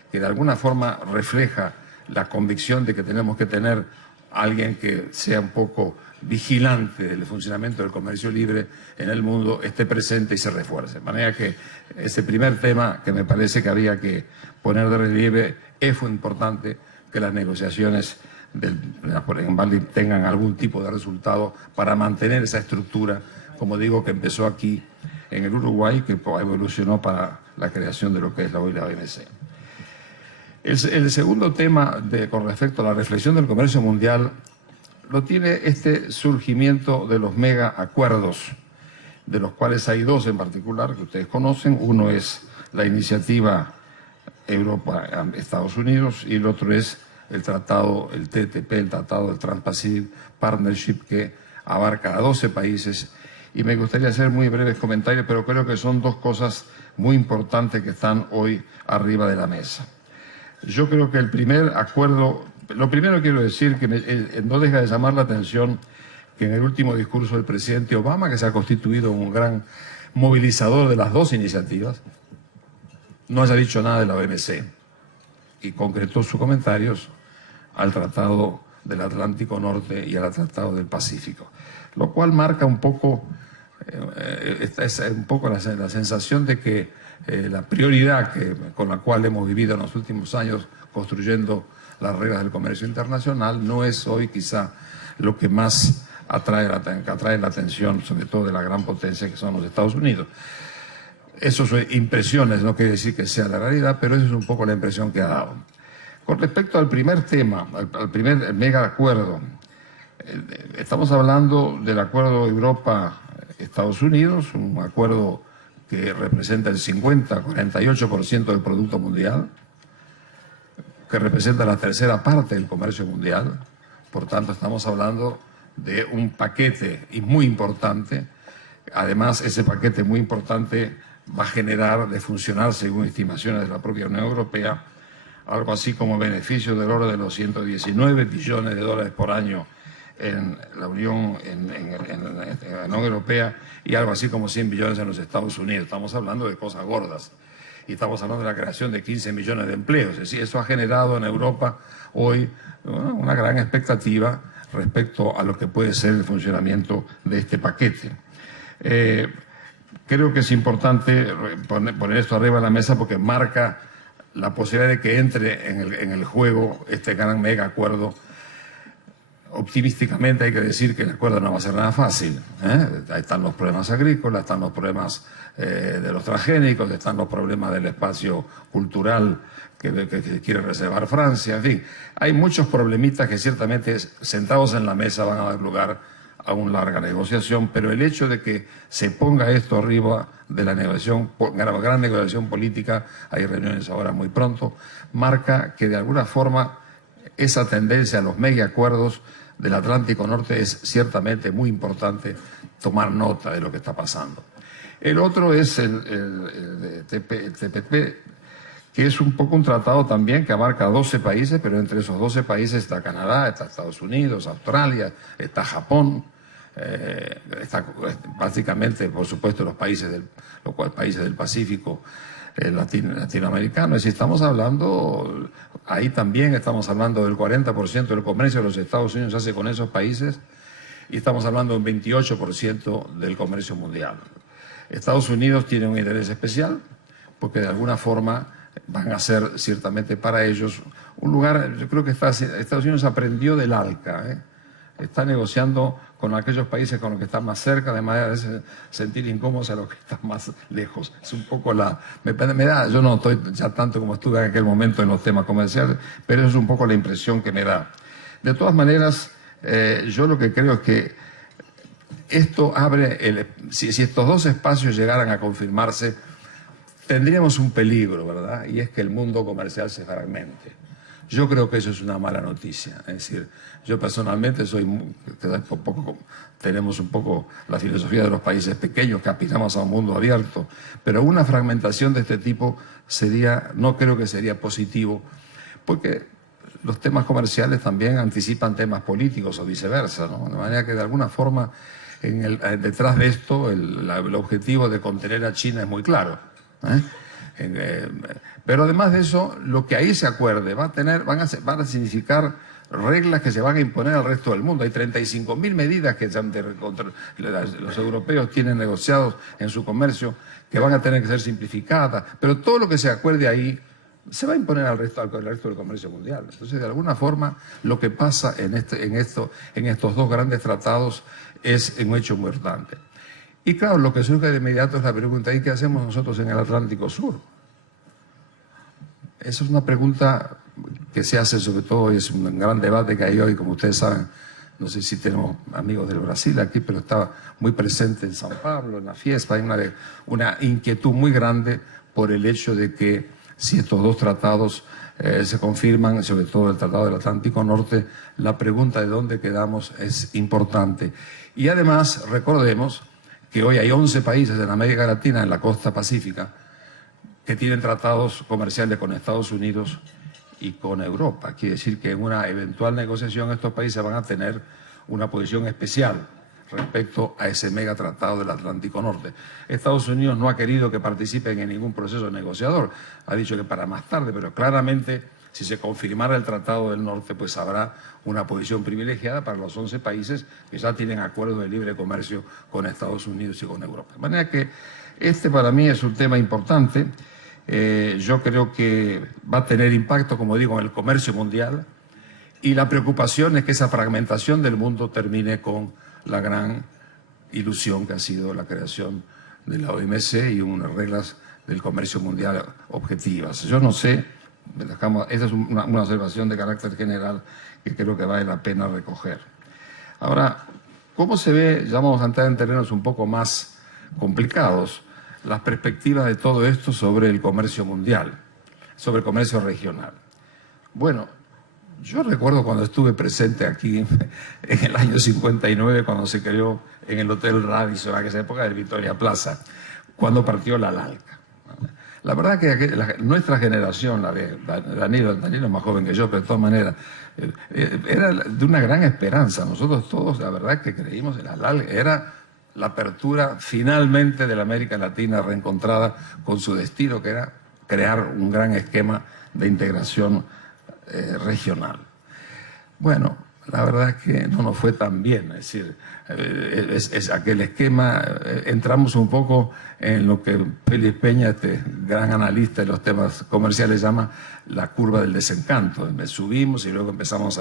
que de alguna forma refleja la convicción de que tenemos que tener a alguien que sea un poco vigilante del funcionamiento del comercio libre en el mundo, esté presente y se refuerce. De manera que ese primer tema que me parece que había que poner de relieve es muy importante, que las negociaciones en Bali tengan algún tipo de resultado para mantener esa estructura como digo, que empezó aquí en el Uruguay, que evolucionó para la creación de lo que es la hoy la OMC. El segundo tema con respecto a la reflexión del comercio mundial lo tiene este surgimiento de los mega acuerdos, de los cuales hay dos en particular que ustedes conocen. Uno es la iniciativa Europa-Estados Unidos y el otro es el tratado, el TTP, el Tratado del Trans-Pacific Partnership, que abarca a 12 países. Y me gustaría hacer muy breves comentarios, pero creo que son dos cosas muy importantes que están hoy arriba de la mesa. Yo creo que el primer acuerdo, lo primero quiero decir que no deja de llamar la atención que en el último discurso del presidente Obama, que se ha constituido un gran movilizador de las dos iniciativas, no haya dicho nada de la OMC y concretó sus comentarios al Tratado del Atlántico Norte y al Tratado del Pacífico, lo cual marca un poco, la sensación de que la prioridad con la cual hemos vivido en los últimos años construyendo las reglas del comercio internacional no es hoy quizá lo que más atrae la atención, sobre todo de la gran potencia que son los Estados Unidos. Eso son impresiones, no quiere decir que sea la realidad, pero esa es un poco la impresión que ha dado. Con respecto al primer tema, al primer mega acuerdo, estamos hablando del acuerdo Europa-Estados Unidos, un acuerdo que representa el 50-48% del Producto Mundial, que representa la tercera parte del comercio mundial. Por tanto, estamos hablando de un paquete muy importante. Además, ese paquete muy importante va a generar, de funcionar según estimaciones de la propia Unión Europea, algo así como beneficio del orden de los 119 billones de dólares por año en la Unión Europea y algo así como 100 billones en los Estados Unidos. Estamos hablando de cosas gordas y estamos hablando de la creación de 15 millones de empleos. Es decir, eso ha generado en Europa hoy una gran expectativa respecto a lo que puede ser el funcionamiento de este paquete. Creo que es importante poner esto arriba de la mesa porque marca la posibilidad de que entre en el juego este gran mega acuerdo. Optimísticamente hay que decir que el acuerdo no va a ser nada fácil. Ahí están los problemas agrícolas, están los problemas de los transgénicos, están los problemas del espacio cultural que quiere reservar Francia, en fin. Hay muchos problemitas que ciertamente sentados en la mesa van a dar lugar a una larga negociación, pero el hecho de que se ponga esto arriba de la negociación, gran negociación política, hay reuniones ahora muy pronto, marca que de alguna forma esa tendencia a los mega acuerdos del Atlántico Norte es ciertamente muy importante tomar nota de lo que está pasando. El otro es el TPP, que es un poco un tratado también que abarca 12 países, pero entre esos 12 países está Canadá, está Estados Unidos, Australia, está Japón, está básicamente, por supuesto, los países del Pacífico latinoamericano. Es decir, estamos hablando, ahí también estamos hablando del 40% del comercio de los Estados Unidos se hace con esos países y estamos hablando del 28% del comercio mundial. Estados Unidos tiene un interés especial porque de alguna forma van a ser ciertamente para ellos un lugar. Yo creo que Estados Unidos aprendió del ALCA, está negociando con aquellos países con los que están más cerca, de manera de sentir incómodos a los que están más lejos. Es un poco me da, yo no estoy ya tanto como estuve en aquel momento en los temas comerciales, pero es un poco la impresión que me da. De todas maneras, yo lo que creo es que esto abre, si estos dos espacios llegaran a confirmarse, tendríamos un peligro, ¿verdad? Y es que el mundo comercial se fragmente. Yo creo que eso es una mala noticia. Es decir, yo personalmente tenemos un poco la filosofía de los países pequeños que aspiramos a un mundo abierto, pero una fragmentación de este tipo no creo que sería positivo, porque los temas comerciales también anticipan temas políticos o viceversa, ¿no? De manera que de alguna forma detrás de esto el objetivo de contener a China es muy claro. Pero además de eso, lo que ahí se acuerde van a significar reglas que se van a imponer al resto del mundo. Hay 35.000 medidas que los europeos tienen negociados en su comercio que van a tener que ser simplificadas, pero todo lo que se acuerde ahí se va a imponer al resto del comercio mundial. Entonces, de alguna forma, lo que pasa en estos dos grandes tratados es un hecho muy importante. Y claro, lo que surge de inmediato es la pregunta, ¿y qué hacemos nosotros en el Atlántico Sur? Esa es una pregunta que se hace sobre todo, y es un gran debate que hay hoy, como ustedes saben. No sé si tenemos amigos del Brasil aquí, pero estaba muy presente en San Pablo, en la fiesta. Hay una inquietud muy grande por el hecho de que si estos dos tratados se confirman, sobre todo el Tratado del Atlántico Norte, la pregunta de dónde quedamos es importante. Y además, recordemos que hoy hay 11 países en América Latina, en la costa pacífica, que tienen tratados comerciales con Estados Unidos y con Europa. Quiere decir que en una eventual negociación estos países van a tener una posición especial respecto a ese megatratado del Atlántico Norte. Estados Unidos no ha querido que participen en ningún proceso negociador, ha dicho que para más tarde, pero claramente si se confirmara el Tratado del Norte, pues habrá una posición privilegiada para los 11 países que ya tienen acuerdos de libre comercio con Estados Unidos y con Europa. De manera que este para mí es un tema importante. Yo creo que va a tener impacto, como digo, en el comercio mundial, y la preocupación es que esa fragmentación del mundo termine con la gran ilusión que ha sido la creación de la OMC y unas reglas del comercio mundial objetivas. Yo no sé, esa es una observación de carácter general que creo que vale la pena recoger. Ahora, ¿cómo se ve? Ya vamos a entrar en terrenos un poco más complicados, las perspectivas de todo esto sobre el comercio mundial, sobre el comercio regional. Bueno, yo recuerdo cuando estuve presente aquí en el año 59, cuando se creó en el Hotel Radisson, en aquella época de Victoria Plaza, cuando partió la LALCA. La verdad que nuestra generación, la de Danilo es más joven que yo, pero de todas maneras, era de una gran esperanza. Nosotros todos, la verdad que creímos en la LALCA, era la apertura finalmente de la América Latina reencontrada con su destino, que era crear un gran esquema de integración regional. Bueno, la verdad es que no nos fue tan bien, es decir, es aquel esquema, entramos un poco en lo que Félix Peña, este gran analista de los temas comerciales, llama la curva del desencanto. Subimos y luego empezamos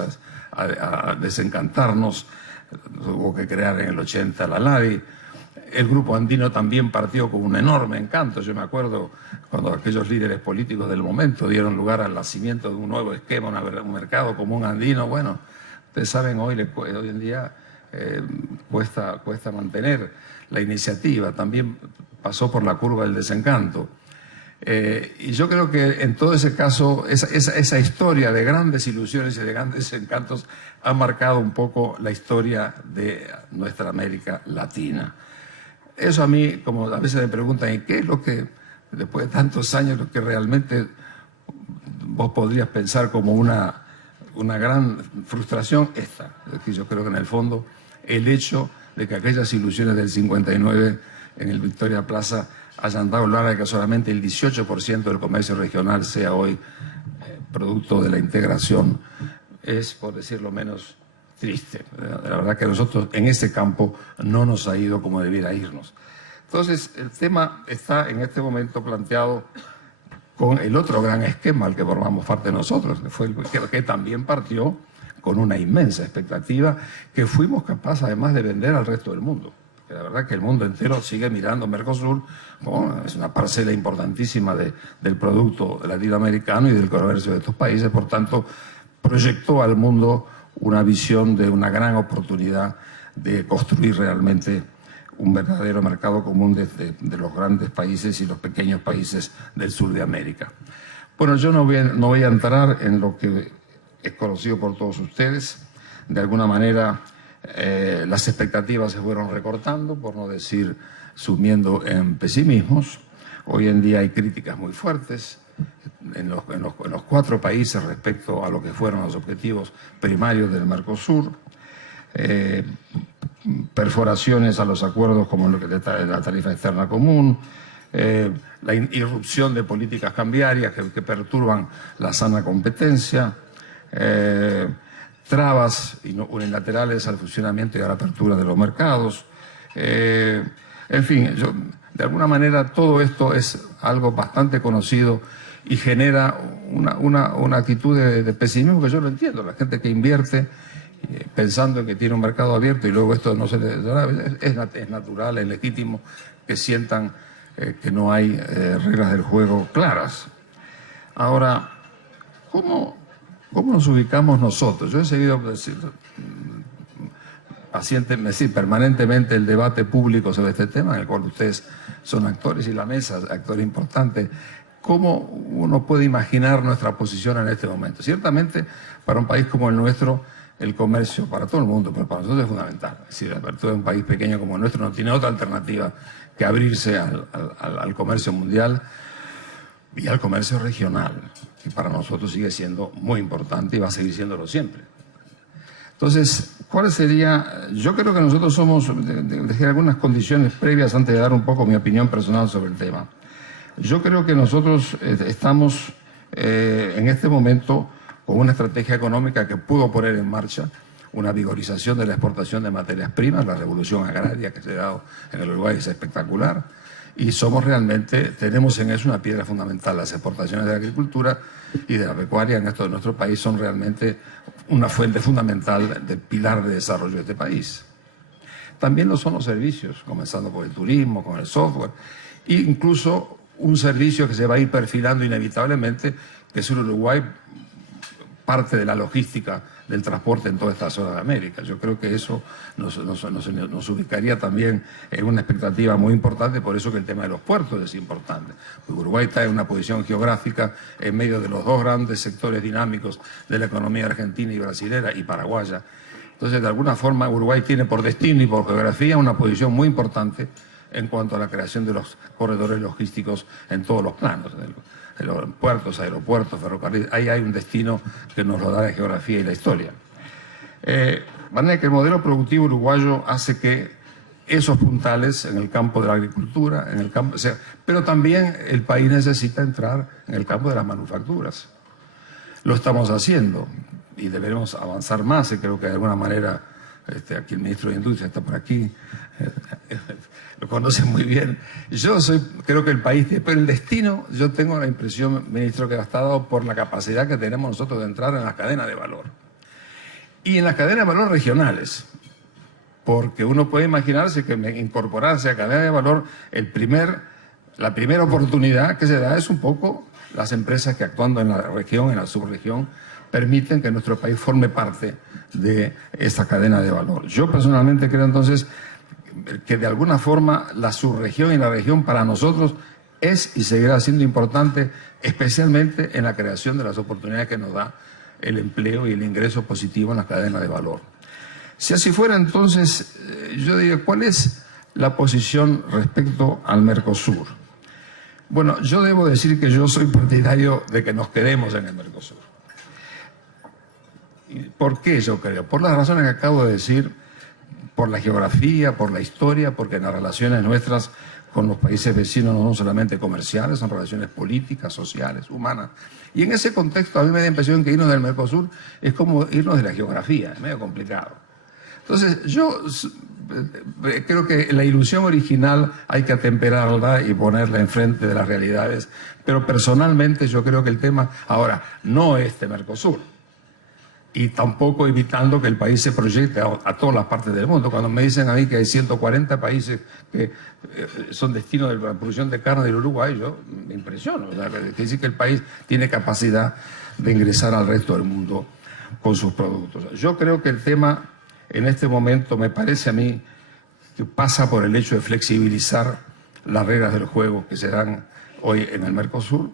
a desencantarnos. Hubo que crear en el 80 la LADI. El Grupo Andino también partió con un enorme encanto. Yo me acuerdo cuando aquellos líderes políticos del momento dieron lugar al nacimiento de un nuevo esquema, un mercado común andino. Bueno, ustedes saben, hoy en día cuesta mantener la iniciativa. También pasó por la curva del desencanto. Y yo creo que en todo ese caso, esa historia de grandes ilusiones y de grandes encantos ha marcado un poco la historia de nuestra América Latina. Eso a mí, como a veces me preguntan, ¿y qué es lo que, después de tantos años, lo que realmente vos podrías pensar como una gran frustración? Esta. Es decir, yo creo que en el fondo el hecho de que aquellas ilusiones del 59 en el Victoria Plaza hayan dado lugar a que solamente el 18% del comercio regional sea hoy producto de la integración, es, por decirlo menos, triste. La verdad que a nosotros en ese campo no nos ha ido como debiera irnos. Entonces, el tema está en este momento planteado con el otro gran esquema al que formamos parte nosotros, que fue que también partió con una inmensa expectativa que fuimos capaces además de vender al resto del mundo. La verdad que el mundo entero sigue mirando Mercosur como es una parcela importantísima del producto latinoamericano y del comercio de estos países. Por tanto, proyectó al mundo una visión de una gran oportunidad de construir realmente un verdadero mercado común de los grandes países y los pequeños países del sur de América. Bueno, yo no voy a entrar en lo que es conocido por todos ustedes. De alguna manera, las expectativas se fueron recortando, por no decir sumiendo en pesimismos. Hoy en día hay críticas muy fuertes en los 4 países respecto a lo que fueron los objetivos primarios del Mercosur. Perforaciones a los acuerdos como lo que la tarifa externa común, la irrupción de políticas cambiarias que perturban la sana competencia, trabas unilaterales al funcionamiento y a la apertura de los mercados. En fin, de alguna manera todo esto es algo bastante conocido y genera una actitud de pesimismo que yo lo entiendo. La gente que invierte pensando que tiene un mercado abierto y luego esto no se les da, es natural, es legítimo que sientan que no hay reglas del juego claras. Ahora, ¿cómo nos ubicamos nosotros? Yo he seguido permanentemente el debate público sobre este tema, en el cual ustedes son actores y la mesa, actor importante. ¿Cómo uno puede imaginar nuestra posición en este momento? Ciertamente, para un país como el nuestro, el comercio, para todo el mundo, pero para nosotros es fundamental. Es decir, la apertura de un país pequeño como el nuestro no tiene otra alternativa que abrirse al comercio mundial y al comercio regional, que para nosotros sigue siendo muy importante y va a seguir siéndolo siempre. Entonces, ¿cuál sería? Yo creo que nosotros somos, dejé algunas condiciones previas antes de dar un poco mi opinión personal sobre el tema. Yo creo que nosotros estamos en este momento con una estrategia económica que pudo poner en marcha una vigorización de la exportación de materias primas. La revolución agraria que se ha dado en el Uruguay es espectacular y somos realmente, tenemos en eso una piedra fundamental. Las exportaciones de la agricultura y de la pecuaria en esto de nuestro país son realmente una fuente fundamental del pilar de desarrollo de este país. También lo son los servicios, comenzando por el turismo, con el software, e incluso un servicio que se va a ir perfilando inevitablemente, que es el Uruguay, parte de la logística del transporte en toda esta zona de América. Yo creo que eso nos ubicaría también en una expectativa muy importante, por eso que el tema de los puertos es importante. Uruguay está en una posición geográfica en medio de los dos grandes sectores dinámicos de la economía argentina y brasilera y paraguaya. Entonces, de alguna forma, Uruguay tiene por destino y por geografía una posición muy importante en cuanto a la creación de los corredores logísticos en todos los planos, de los puertos, aeropuertos, ferrocarriles. Ahí hay un destino que nos lo da la geografía y la historia. De manera que el modelo productivo uruguayo hace que esos puntales en el campo de la agricultura, en el campo, pero también el país necesita entrar en el campo de las manufacturas. Lo estamos haciendo y deberemos avanzar más, y creo que de alguna manera aquí el ministro de Industria está por aquí, lo conoce muy bien. Creo que el país, pero el destino, yo tengo la impresión, ministro, que está dado por la capacidad que tenemos nosotros de entrar en las cadenas de valor. Y en las cadenas de valor regionales, porque uno puede imaginarse que incorporarse a cadenas de valor, la primera oportunidad que se da es un poco las empresas que actuando en la región, en la subregión, permiten que nuestro país forme parte de esta cadena de valor. Yo personalmente creo entonces que de alguna forma la subregión y la región para nosotros es y seguirá siendo importante, especialmente en la creación de las oportunidades que nos da el empleo y el ingreso positivo en la cadena de valor. Si así fuera, entonces, yo diría, ¿cuál es la posición respecto al Mercosur? Bueno, yo debo decir que yo soy partidario de que nos quedemos en el Mercosur. ¿Por qué yo creo? Por las razones que acabo de decir, por la geografía, por la historia, porque en las relaciones nuestras con los países vecinos no son solamente comerciales, son relaciones políticas, sociales, humanas. Y en ese contexto a mí me da la impresión que irnos del Mercosur es como irnos de la geografía, es medio complicado. Entonces yo creo que la ilusión original hay que atemperarla y ponerla enfrente de las realidades, pero personalmente yo creo que el tema ahora no es este Mercosur. Y tampoco evitando que el país se proyecte a todas las partes del mundo. Cuando me dicen a mí que hay 140 países que son destino de la producción de carne del Uruguay, yo me impresiono. O sea, que decir que el país tiene capacidad de ingresar al resto del mundo con sus productos. Yo creo que el tema en este momento me parece a mí que pasa por el hecho de flexibilizar las reglas del juego que se dan hoy en el Mercosur.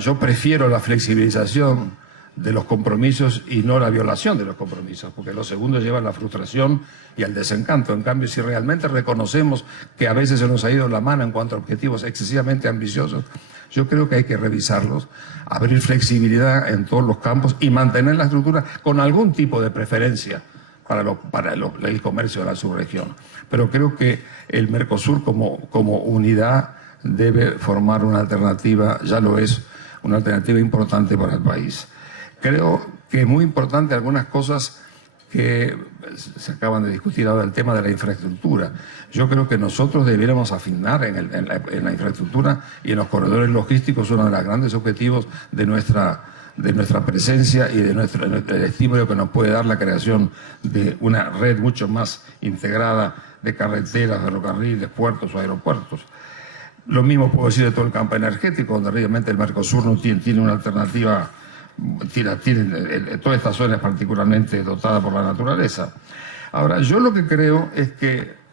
Yo prefiero la flexibilización de los compromisos y no la violación de los compromisos, porque los segundos llevan a la frustración y al desencanto. En cambio, si realmente reconocemos que a veces se nos ha ido la mano en cuanto a objetivos excesivamente ambiciosos, yo creo que hay que revisarlos, abrir flexibilidad en todos los campos y mantener la estructura con algún tipo de preferencia para el comercio de la subregión. Pero creo que el Mercosur como unidad debe formar una alternativa, ya lo es, una alternativa importante para el país. Creo que es muy importante algunas cosas que se acaban de discutir ahora, el tema de la infraestructura. Yo creo que nosotros debiéramos afinar en la infraestructura y en los corredores logísticos, uno de los grandes objetivos de nuestra de nuestra presencia y de nuestro estímulo que nos puede dar la creación de una red mucho más integrada de carreteras, ferrocarriles, puertos o aeropuertos. Lo mismo puedo decir de todo el campo energético, donde realmente el Mercosur no tiene una alternativa, tiene toda esta zona es particularmente dotada por la naturaleza. Ahora, yo lo que creo es que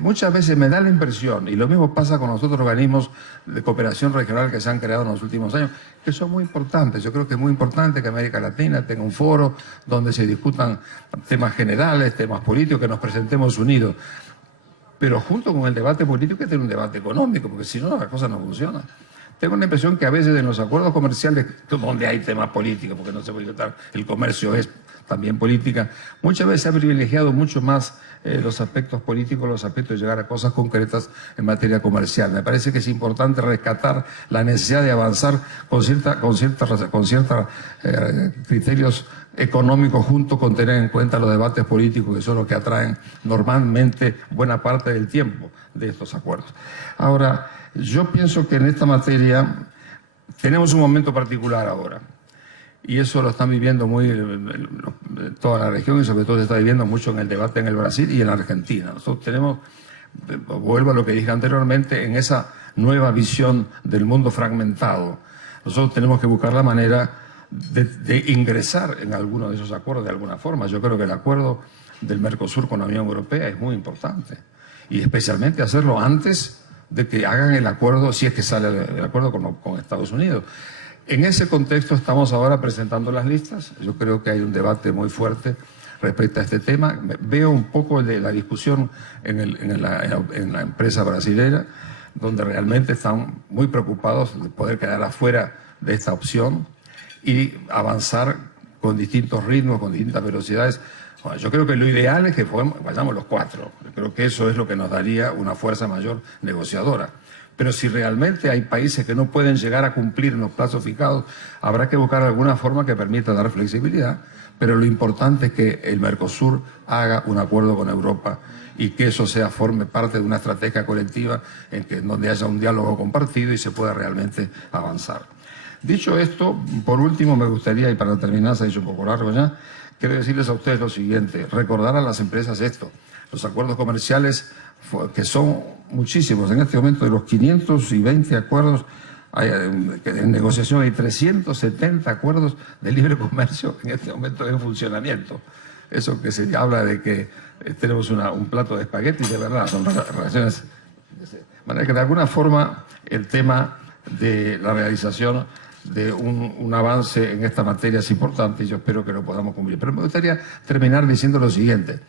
muchas veces me da la impresión, y lo mismo pasa con los otros organismos de cooperación regional que se han creado en los últimos años, que son muy importantes. Yo creo que es muy importante que América Latina tenga un foro donde se discutan temas generales, temas políticos, que nos presentemos unidos. Pero junto con el debate político hay que tener un debate económico, porque si no, la cosa no funciona. Tengo la impresión que a veces en los acuerdos comerciales, donde hay temas políticos, porque no se puede evitar, el comercio es también política, muchas veces se ha privilegiado mucho más los aspectos políticos, los aspectos de llegar a cosas concretas en materia comercial. Me parece que es importante rescatar la necesidad de avanzar con ciertos criterios económicos junto con tener en cuenta los debates políticos, que son los que atraen normalmente buena parte del tiempo de estos acuerdos. Ahora, yo pienso que en esta materia tenemos un momento particular ahora. Y eso lo están viviendo muy toda la región y sobre todo se está viviendo mucho en el debate en el Brasil y en la Argentina. Nosotros tenemos, vuelvo a lo que dije anteriormente, en esa nueva visión del mundo fragmentado. Nosotros tenemos que buscar la manera de ingresar en alguno de esos acuerdos de alguna forma. Yo creo que el acuerdo del Mercosur con la Unión Europea es muy importante. Y especialmente hacerlo antes de que hagan el acuerdo, si es que sale el acuerdo con Estados Unidos. En ese contexto estamos ahora presentando las listas. Yo creo que hay un debate muy fuerte respecto a este tema. Veo un poco de la discusión en la empresa brasilera, donde realmente están muy preocupados de poder quedar afuera de esta opción y avanzar con distintos ritmos, con distintas velocidades. Bueno, yo creo que lo ideal es que vayamos los cuatro. Yo creo que eso es lo que nos daría una fuerza mayor negociadora. Pero si realmente hay países que no pueden llegar a cumplir en los plazos fijados, habrá que buscar alguna forma que permita dar flexibilidad. Pero lo importante es que el Mercosur haga un acuerdo con Europa y que eso forme parte de una estrategia colectiva donde haya un diálogo compartido y se pueda realmente avanzar. Dicho esto, por último me gustaría, y para terminar, se ha dicho un poco largo ya, quiero decirles a ustedes lo siguiente, recordar a las empresas esto, los acuerdos comerciales que son muchísimos. En este momento de los 520 acuerdos en negociación hay 370 acuerdos de libre comercio en este momento en funcionamiento. Eso que se habla de que tenemos un plato de espagueti, de verdad, son relaciones. De manera que de alguna forma el tema de la realización de un avance en esta materia es importante y yo espero que lo podamos cumplir. Pero me gustaría terminar diciendo lo siguiente.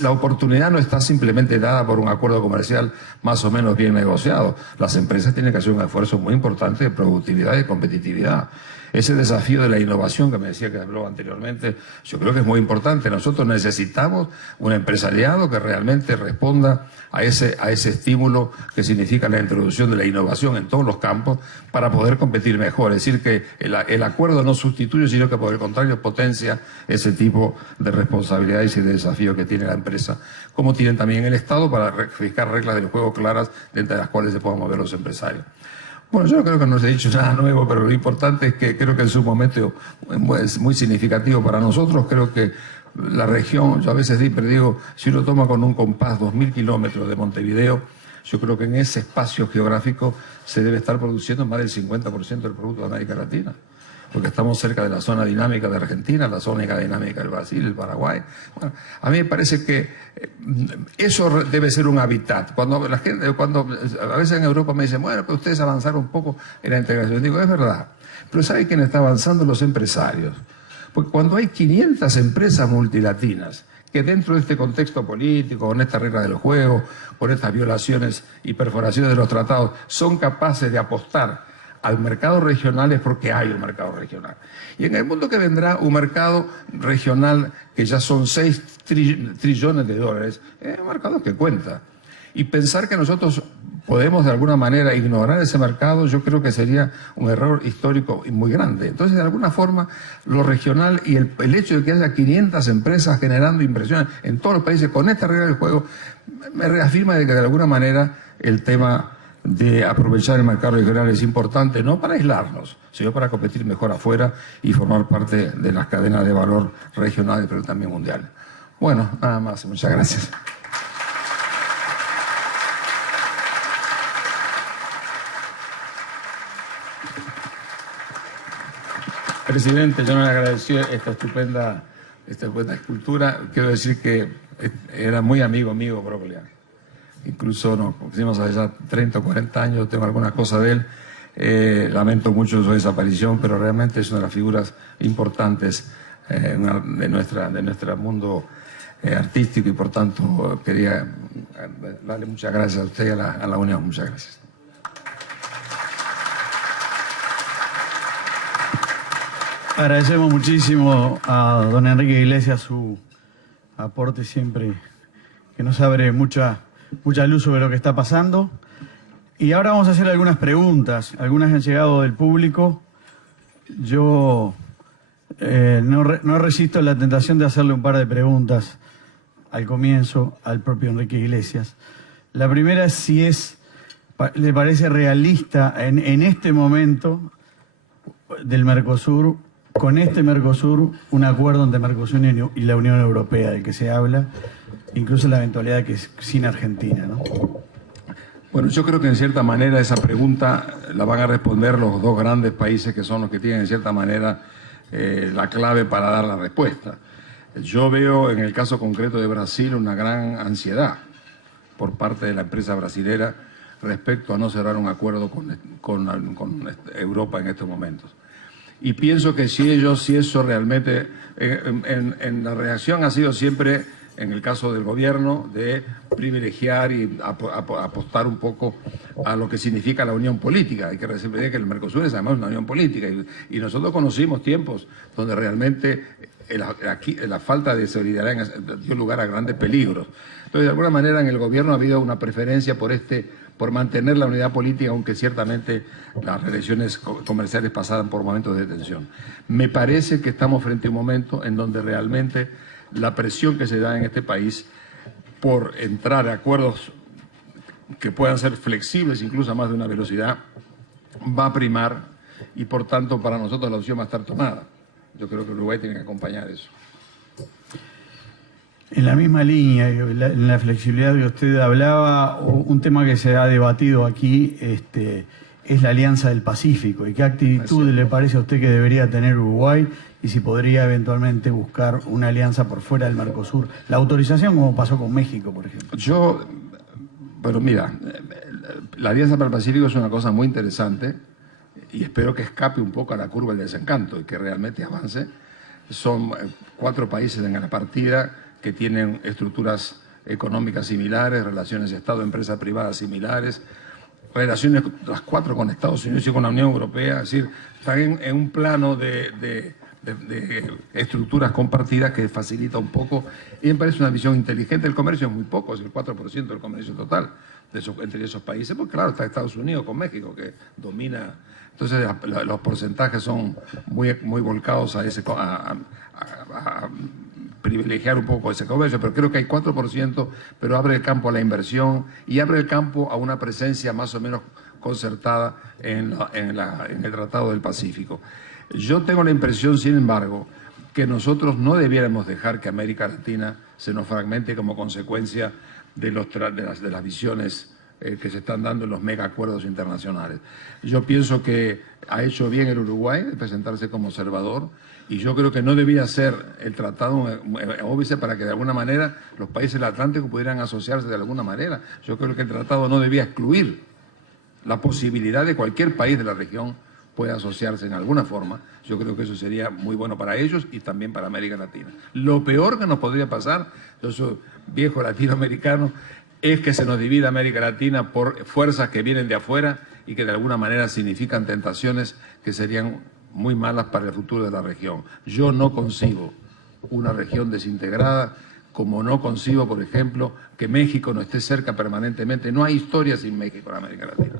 La oportunidad no está simplemente dada por un acuerdo comercial más o menos bien negociado. Las empresas tienen que hacer un esfuerzo muy importante de productividad y de competitividad. Ese desafío de la innovación que me decía que habló anteriormente, yo creo que es muy importante. Nosotros necesitamos un empresariado que realmente responda a ese estímulo que significa la introducción de la innovación en todos los campos para poder competir mejor. Es decir, que el acuerdo no sustituye, sino que por el contrario potencia ese tipo de responsabilidades y de desafíos que tiene la empresa, como tienen también el Estado para fijar reglas del juego claras dentro de las cuales se puedan mover los empresarios. Bueno, yo creo que no les he dicho nada nuevo, pero lo importante es que creo que en su momento es muy significativo para nosotros. Creo que la región, yo a veces siempre digo, si uno toma con un compás 2.000 kilómetros de Montevideo, yo creo que en ese espacio geográfico se debe estar produciendo más del 50% del producto de América Latina. Porque estamos cerca de la zona dinámica de Argentina, la zona dinámica del Brasil, el Paraguay. Bueno, a mí me parece que eso debe ser un hábitat. Cuando a veces en Europa me dicen, bueno, pues ustedes avanzaron un poco en la integración. Digo, es verdad, pero ¿sabe quién está avanzando? Los empresarios. Porque cuando hay 500 empresas multilatinas que dentro de este contexto político, con esta regla del juego, con estas violaciones y perforaciones de los tratados, son capaces de apostar al mercado regional, es porque hay un mercado regional. Y en el mundo que vendrá, un mercado regional que ya son 6 trillones de dólares, es un mercado que cuenta. Y pensar que nosotros podemos de alguna manera ignorar ese mercado, yo creo que sería un error histórico muy grande. Entonces, de alguna forma, lo regional y el hecho de que haya 500 empresas generando inversiones en todos los países con esta regla del juego, me reafirma de que de alguna manera el tema de aprovechar el mercado regional es importante, no para aislarnos, sino para competir mejor afuera y formar parte de las cadenas de valor regionales, pero también mundiales. Bueno, nada más. Muchas gracias. Presidente, yo me agradecí esta estupenda escultura. Quiero decir que era muy amigo mío Broglia. Incluso nos conocimos hace ya 30 o 40 años, tengo alguna cosa de él. Lamento mucho su desaparición, pero realmente es una de las figuras importantes de nuestro mundo artístico y por tanto quería darle muchas gracias a usted y a la Unión. Muchas gracias. Agradecemos muchísimo a don Enrique Iglesias su aporte siempre, que nos abre mucha luz sobre lo que está pasando. Y ahora vamos a hacer algunas preguntas. Algunas han llegado del público. Yo no resisto la tentación de hacerle un par de preguntas al comienzo al propio Enrique Iglesias. La primera es si le parece realista en este momento del Mercosur, con este Mercosur, un acuerdo entre Mercosur y la Unión Europea del que se habla, incluso la eventualidad de que es sin Argentina, ¿no? Bueno, yo creo que en cierta manera esa pregunta la van a responder los dos grandes países que son los que tienen en cierta manera la clave para dar la respuesta. Yo veo en el caso concreto de Brasil una gran ansiedad por parte de la empresa brasilera respecto a no cerrar un acuerdo con Europa en estos momentos. Y pienso que si eso realmente, en la reacción ha sido siempre, en el caso del gobierno, de privilegiar y apostar un poco a lo que significa la unión política. Hay que recordar que el Mercosur es además una unión política y nosotros conocimos tiempos donde realmente la falta de solidaridad dio lugar a grandes peligros. Entonces, de alguna manera, en el gobierno ha habido una preferencia por mantener la unidad política, aunque ciertamente las relaciones comerciales pasaban por momentos de tensión. Me parece que estamos frente a un momento en donde realmente la presión que se da en este país por entrar a acuerdos que puedan ser flexibles, incluso a más de una velocidad, va a primar y por tanto para nosotros la opción va a estar tomada. Yo creo que Uruguay tiene que acompañar eso. En la misma línea, en la flexibilidad que usted hablaba, un tema que se ha debatido aquí es la Alianza del Pacífico. ¿Y qué actitud le parece a usted que debería tener Uruguay? Y si podría eventualmente buscar una alianza por fuera del Mercosur. La autorización, como pasó con México, por ejemplo. Pero mira, la Alianza para el Pacífico es una cosa muy interesante y espero que escape un poco a la curva del desencanto y que realmente avance. Son 4 países en la partida que tienen estructuras económicas similares, relaciones Estado-empresa privada similares, relaciones las 4 con Estados Unidos y con la Unión Europea, es decir, están en un plano de estructuras compartidas que facilita un poco, y me parece una visión inteligente. El comercio es muy poco, es el 4% del comercio total entre esos países, porque claro, está Estados Unidos con México, que domina. Entonces los porcentajes son muy volcados a privilegiar un poco ese comercio, pero creo que hay 4%, pero abre el campo a la inversión y abre el campo a una presencia más o menos concertada en el Tratado del Pacífico. Yo tengo la impresión, sin embargo, que nosotros no debiéramos dejar que América Latina se nos fragmente como consecuencia de las visiones que se están dando en los megacuerdos internacionales. Yo pienso que ha hecho bien el Uruguay de presentarse como observador y yo creo que no debía ser el tratado un óbice para que de alguna manera los países del Atlántico pudieran asociarse de alguna manera. Yo creo que el tratado no debía excluir la posibilidad de cualquier país de la región pueda asociarse en alguna forma. Yo creo que eso sería muy bueno para ellos y también para América Latina. Lo peor que nos podría pasar, yo soy viejo latinoamericano, es que se nos divida América Latina por fuerzas que vienen de afuera y que de alguna manera significan tentaciones que serían muy malas para el futuro de la región. Yo no concibo una región desintegrada, como no concibo, por ejemplo, que México no esté cerca permanentemente. No hay historia sin México en América Latina,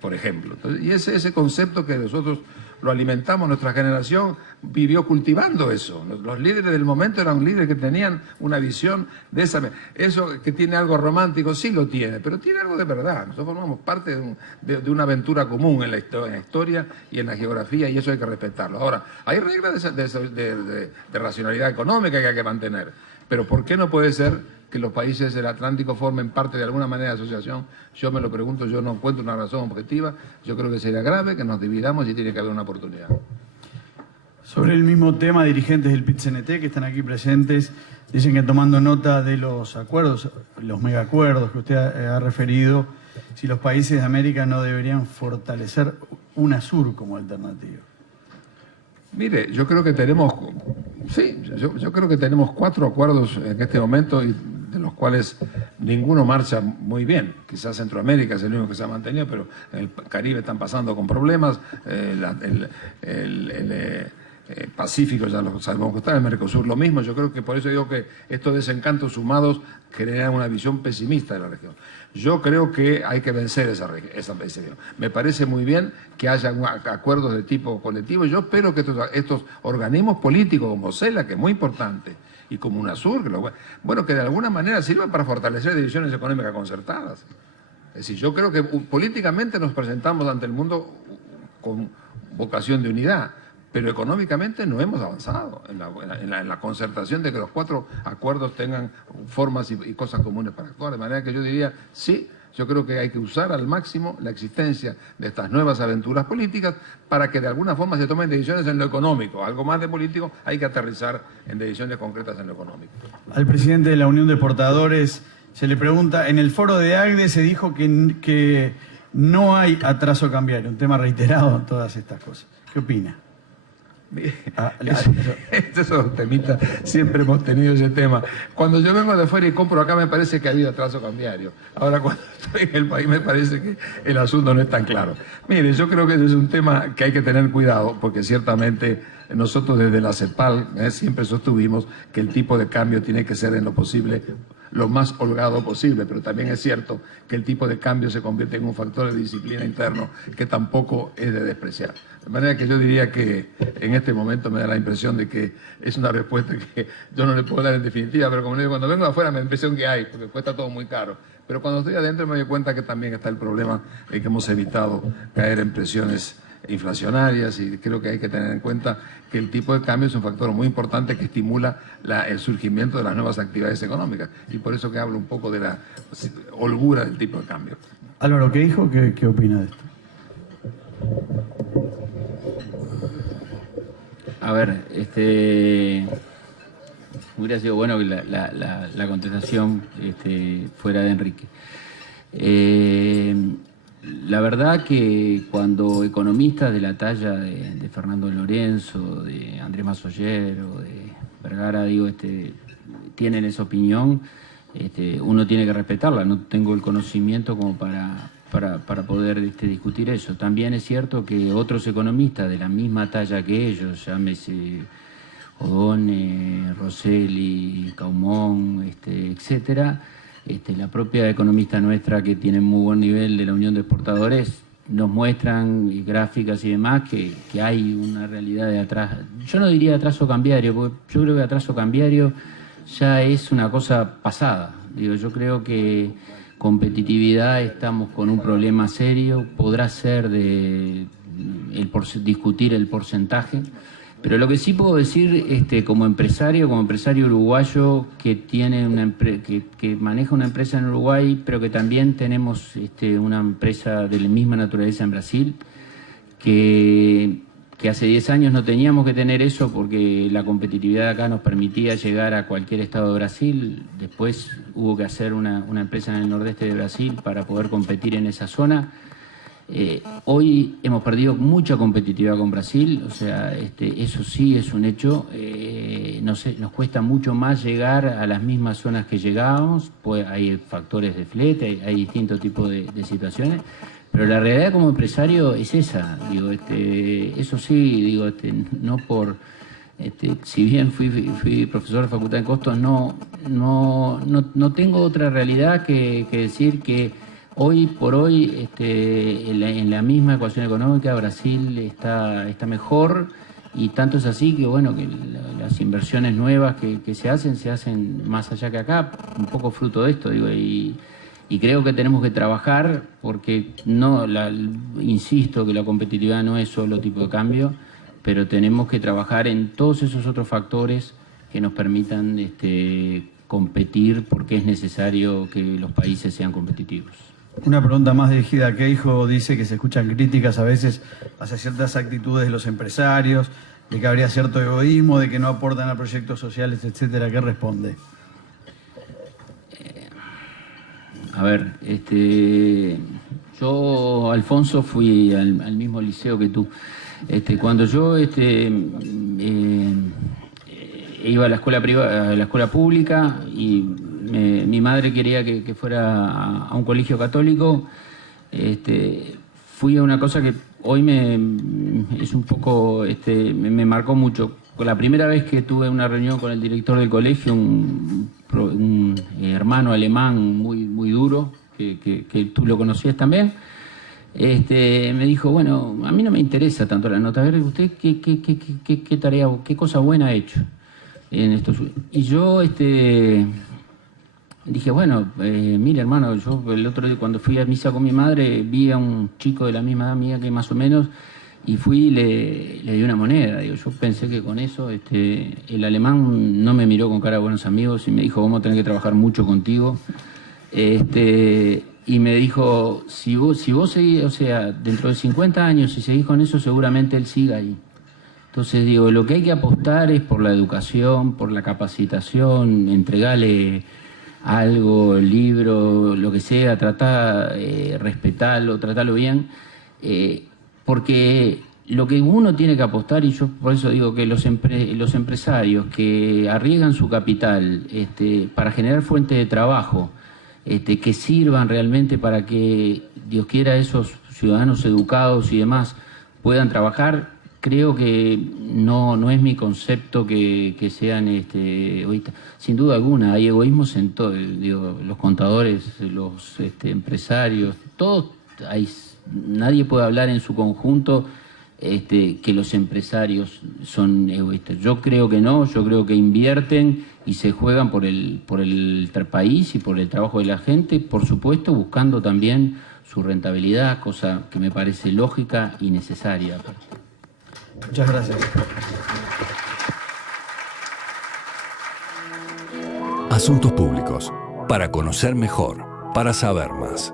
por ejemplo. Entonces, y ese concepto que nosotros lo alimentamos, nuestra generación vivió cultivando eso. Los líderes del momento eran líderes que tenían una visión de esa... Eso que tiene algo romántico, sí lo tiene, pero tiene algo de verdad. Nosotros formamos parte de una aventura común en la historia y en la geografía, y eso hay que respetarlo. Ahora, hay reglas de racionalidad económica que hay que mantener, pero ¿por qué no puede ser que los países del Atlántico formen parte de alguna manera de asociación? Yo me lo pregunto, yo no encuentro una razón objetiva. Yo creo que sería grave que nos dividamos y tiene que haber una oportunidad. Sobre el mismo tema, dirigentes del PIT-CNT que están aquí presentes dicen que tomando nota de los acuerdos, los megacuerdos que usted ha referido, si los países de América no deberían fortalecer UNASUR como alternativa. Mire, yo creo que tenemos, sí, yo creo que tenemos 4 acuerdos en este momento y de los cuales ninguno marcha muy bien. Quizás Centroamérica es el único que se ha mantenido, pero en el Caribe están pasando con problemas. Pacífico ya lo sabemos que está, el Mercosur lo mismo. Yo creo que por eso digo que estos desencantos sumados generan una visión pesimista de la región. Yo creo que hay que vencer esa visión. Me parece muy bien que haya acuerdos de tipo colectivo. Yo espero que estos organismos políticos como CELAC, que es muy importante, y como UNASUR, que de alguna manera sirvan para fortalecer divisiones económicas concertadas. Es decir, yo creo que políticamente nos presentamos ante el mundo con vocación de unidad, pero económicamente no hemos avanzado en la concertación de que los 4 acuerdos tengan formas y cosas comunes para actuar. De manera que yo diría, sí, yo creo que hay que usar al máximo la existencia de estas nuevas aventuras políticas para que de alguna forma se tomen decisiones en lo económico. Algo más de político hay que aterrizar en decisiones concretas en lo económico. Al presidente de la Unión de Exportadores se le pregunta, en el foro de ACDE se dijo que no hay atraso cambiario, un tema reiterado en todas estas cosas. ¿Qué opina? Esos temitas, siempre hemos tenido ese tema. Cuando yo vengo de afuera y compro acá me parece que ha habido atraso cambiario. Ahora cuando estoy en el país me parece que el asunto no es tan claro. Mire, yo creo que ese es un tema que hay que tener cuidado, porque ciertamente nosotros desde la CEPAL siempre sostuvimos que el tipo de cambio tiene que ser en lo posible lo más holgado posible, pero también es cierto que el tipo de cambio se convierte en un factor de disciplina interno que tampoco es de despreciar. De manera que yo diría que en este momento me da la impresión de que es una respuesta que yo no le puedo dar en definitiva, pero como le digo, cuando vengo de afuera me da la impresión que hay, porque cuesta todo muy caro. Pero cuando estoy adentro me doy cuenta que también está el problema de que hemos evitado caer en presiones inflacionarias, y creo que hay que tener en cuenta que el tipo de cambio es un factor muy importante que estimula el surgimiento de las nuevas actividades económicas, y por eso que hablo un poco de la holgura del tipo de cambio. Álvaro, ¿qué dijo? ¿Qué opina de esto? A ver, hubiera sido bueno que la contestación fuera de Enrique. La verdad que cuando economistas de la talla de Fernando Lorenzo, de Andrés Massoyer o de Vergara, tienen esa opinión, uno tiene que respetarla. No tengo el conocimiento como para poder discutir eso. También es cierto que otros economistas de la misma talla que ellos, llámese Odone, Rosselli, Caumón, etcétera, la propia economista nuestra, que tiene muy buen nivel de la Unión de Exportadores, nos muestran gráficas y demás que hay una realidad de atraso. Yo no diría atraso cambiario, porque yo creo que atraso cambiario ya es una cosa pasada. Yo creo que competitividad estamos con un problema serio, podrá ser discutir el porcentaje. Pero lo que sí puedo decir, como empresario uruguayo que tiene que maneja una empresa en Uruguay, pero que también tenemos una empresa de la misma naturaleza en Brasil, que hace 10 años no teníamos que tener eso porque la competitividad acá nos permitía llegar a cualquier estado de Brasil. Después hubo que hacer una empresa en el nordeste de Brasil para poder competir en esa zona. Hoy hemos perdido mucha competitividad con Brasil, o sea, eso sí es un hecho. Nos cuesta mucho más llegar a las mismas zonas que llegábamos, pues hay factores de flete, hay distintos tipos de situaciones, pero la realidad como empresario es esa. Eso sí, no por... si bien fui profesor de Facultad de Costos, no tengo otra realidad que decir que Hoy por hoy, en la misma ecuación económica, Brasil está mejor, y tanto es así que, bueno, que las inversiones nuevas que se hacen más allá que acá, un poco fruto de esto, digo, y creo que tenemos que trabajar porque insisto que la competitividad no es solo tipo de cambio, pero tenemos que trabajar en todos esos otros factores que nos permitan competir, porque es necesario que los países sean competitivos. Una pregunta más dirigida a Keijo. Dice que se escuchan críticas a veces hacia ciertas actitudes de los empresarios, de que habría cierto egoísmo, de que no aportan a proyectos sociales, etcétera. ¿Qué responde? A ver, yo, Alfonso, fui al mismo liceo que tú. Cuando yo iba a la escuela privada, a la escuela pública, y mi madre quería que fuera a un colegio católico, fui a una cosa que hoy es un poco, me marcó mucho. La primera vez que tuve una reunión con el director del colegio, un hermano alemán muy duro, que tú lo conocías también, me dijo, bueno, a mí no me interesa tanto la nota, a ver, ¿usted qué tarea, qué cosa buena ha hecho en estos? Y yo dije, bueno, mire, hermano, yo el otro día cuando fui a misa con mi madre vi a un chico de la misma edad mía, que más o menos, y fui y le di una moneda. Digo, yo pensé que con eso el alemán no me miró con cara de buenos amigos y me dijo, vamos a tener que trabajar mucho contigo. Y me dijo, si vos seguís, o sea, dentro de 50 años, si seguís con eso, seguramente él siga ahí. Entonces digo, lo que hay que apostar es por la educación, por la capacitación, entregarle algo, el libro, lo que sea, respetarlo, tratarlo bien, porque lo que uno tiene que apostar, y yo por eso digo que los empresarios que arriesgan su capital para generar fuentes de trabajo, que sirvan realmente para que, Dios quiera, esos ciudadanos educados y demás puedan trabajar, creo que no es mi concepto que sean egoístas. Sin duda alguna, hay egoísmos en todo, digo, los contadores, los empresarios, todos, nadie puede hablar en su conjunto que los empresarios son egoístas. Yo creo que no, yo creo que invierten y se juegan por el país y por el trabajo de la gente, por supuesto buscando también su rentabilidad, cosa que me parece lógica y necesaria. Muchas gracias. Asuntos Públicos. Para conocer mejor, para saber más.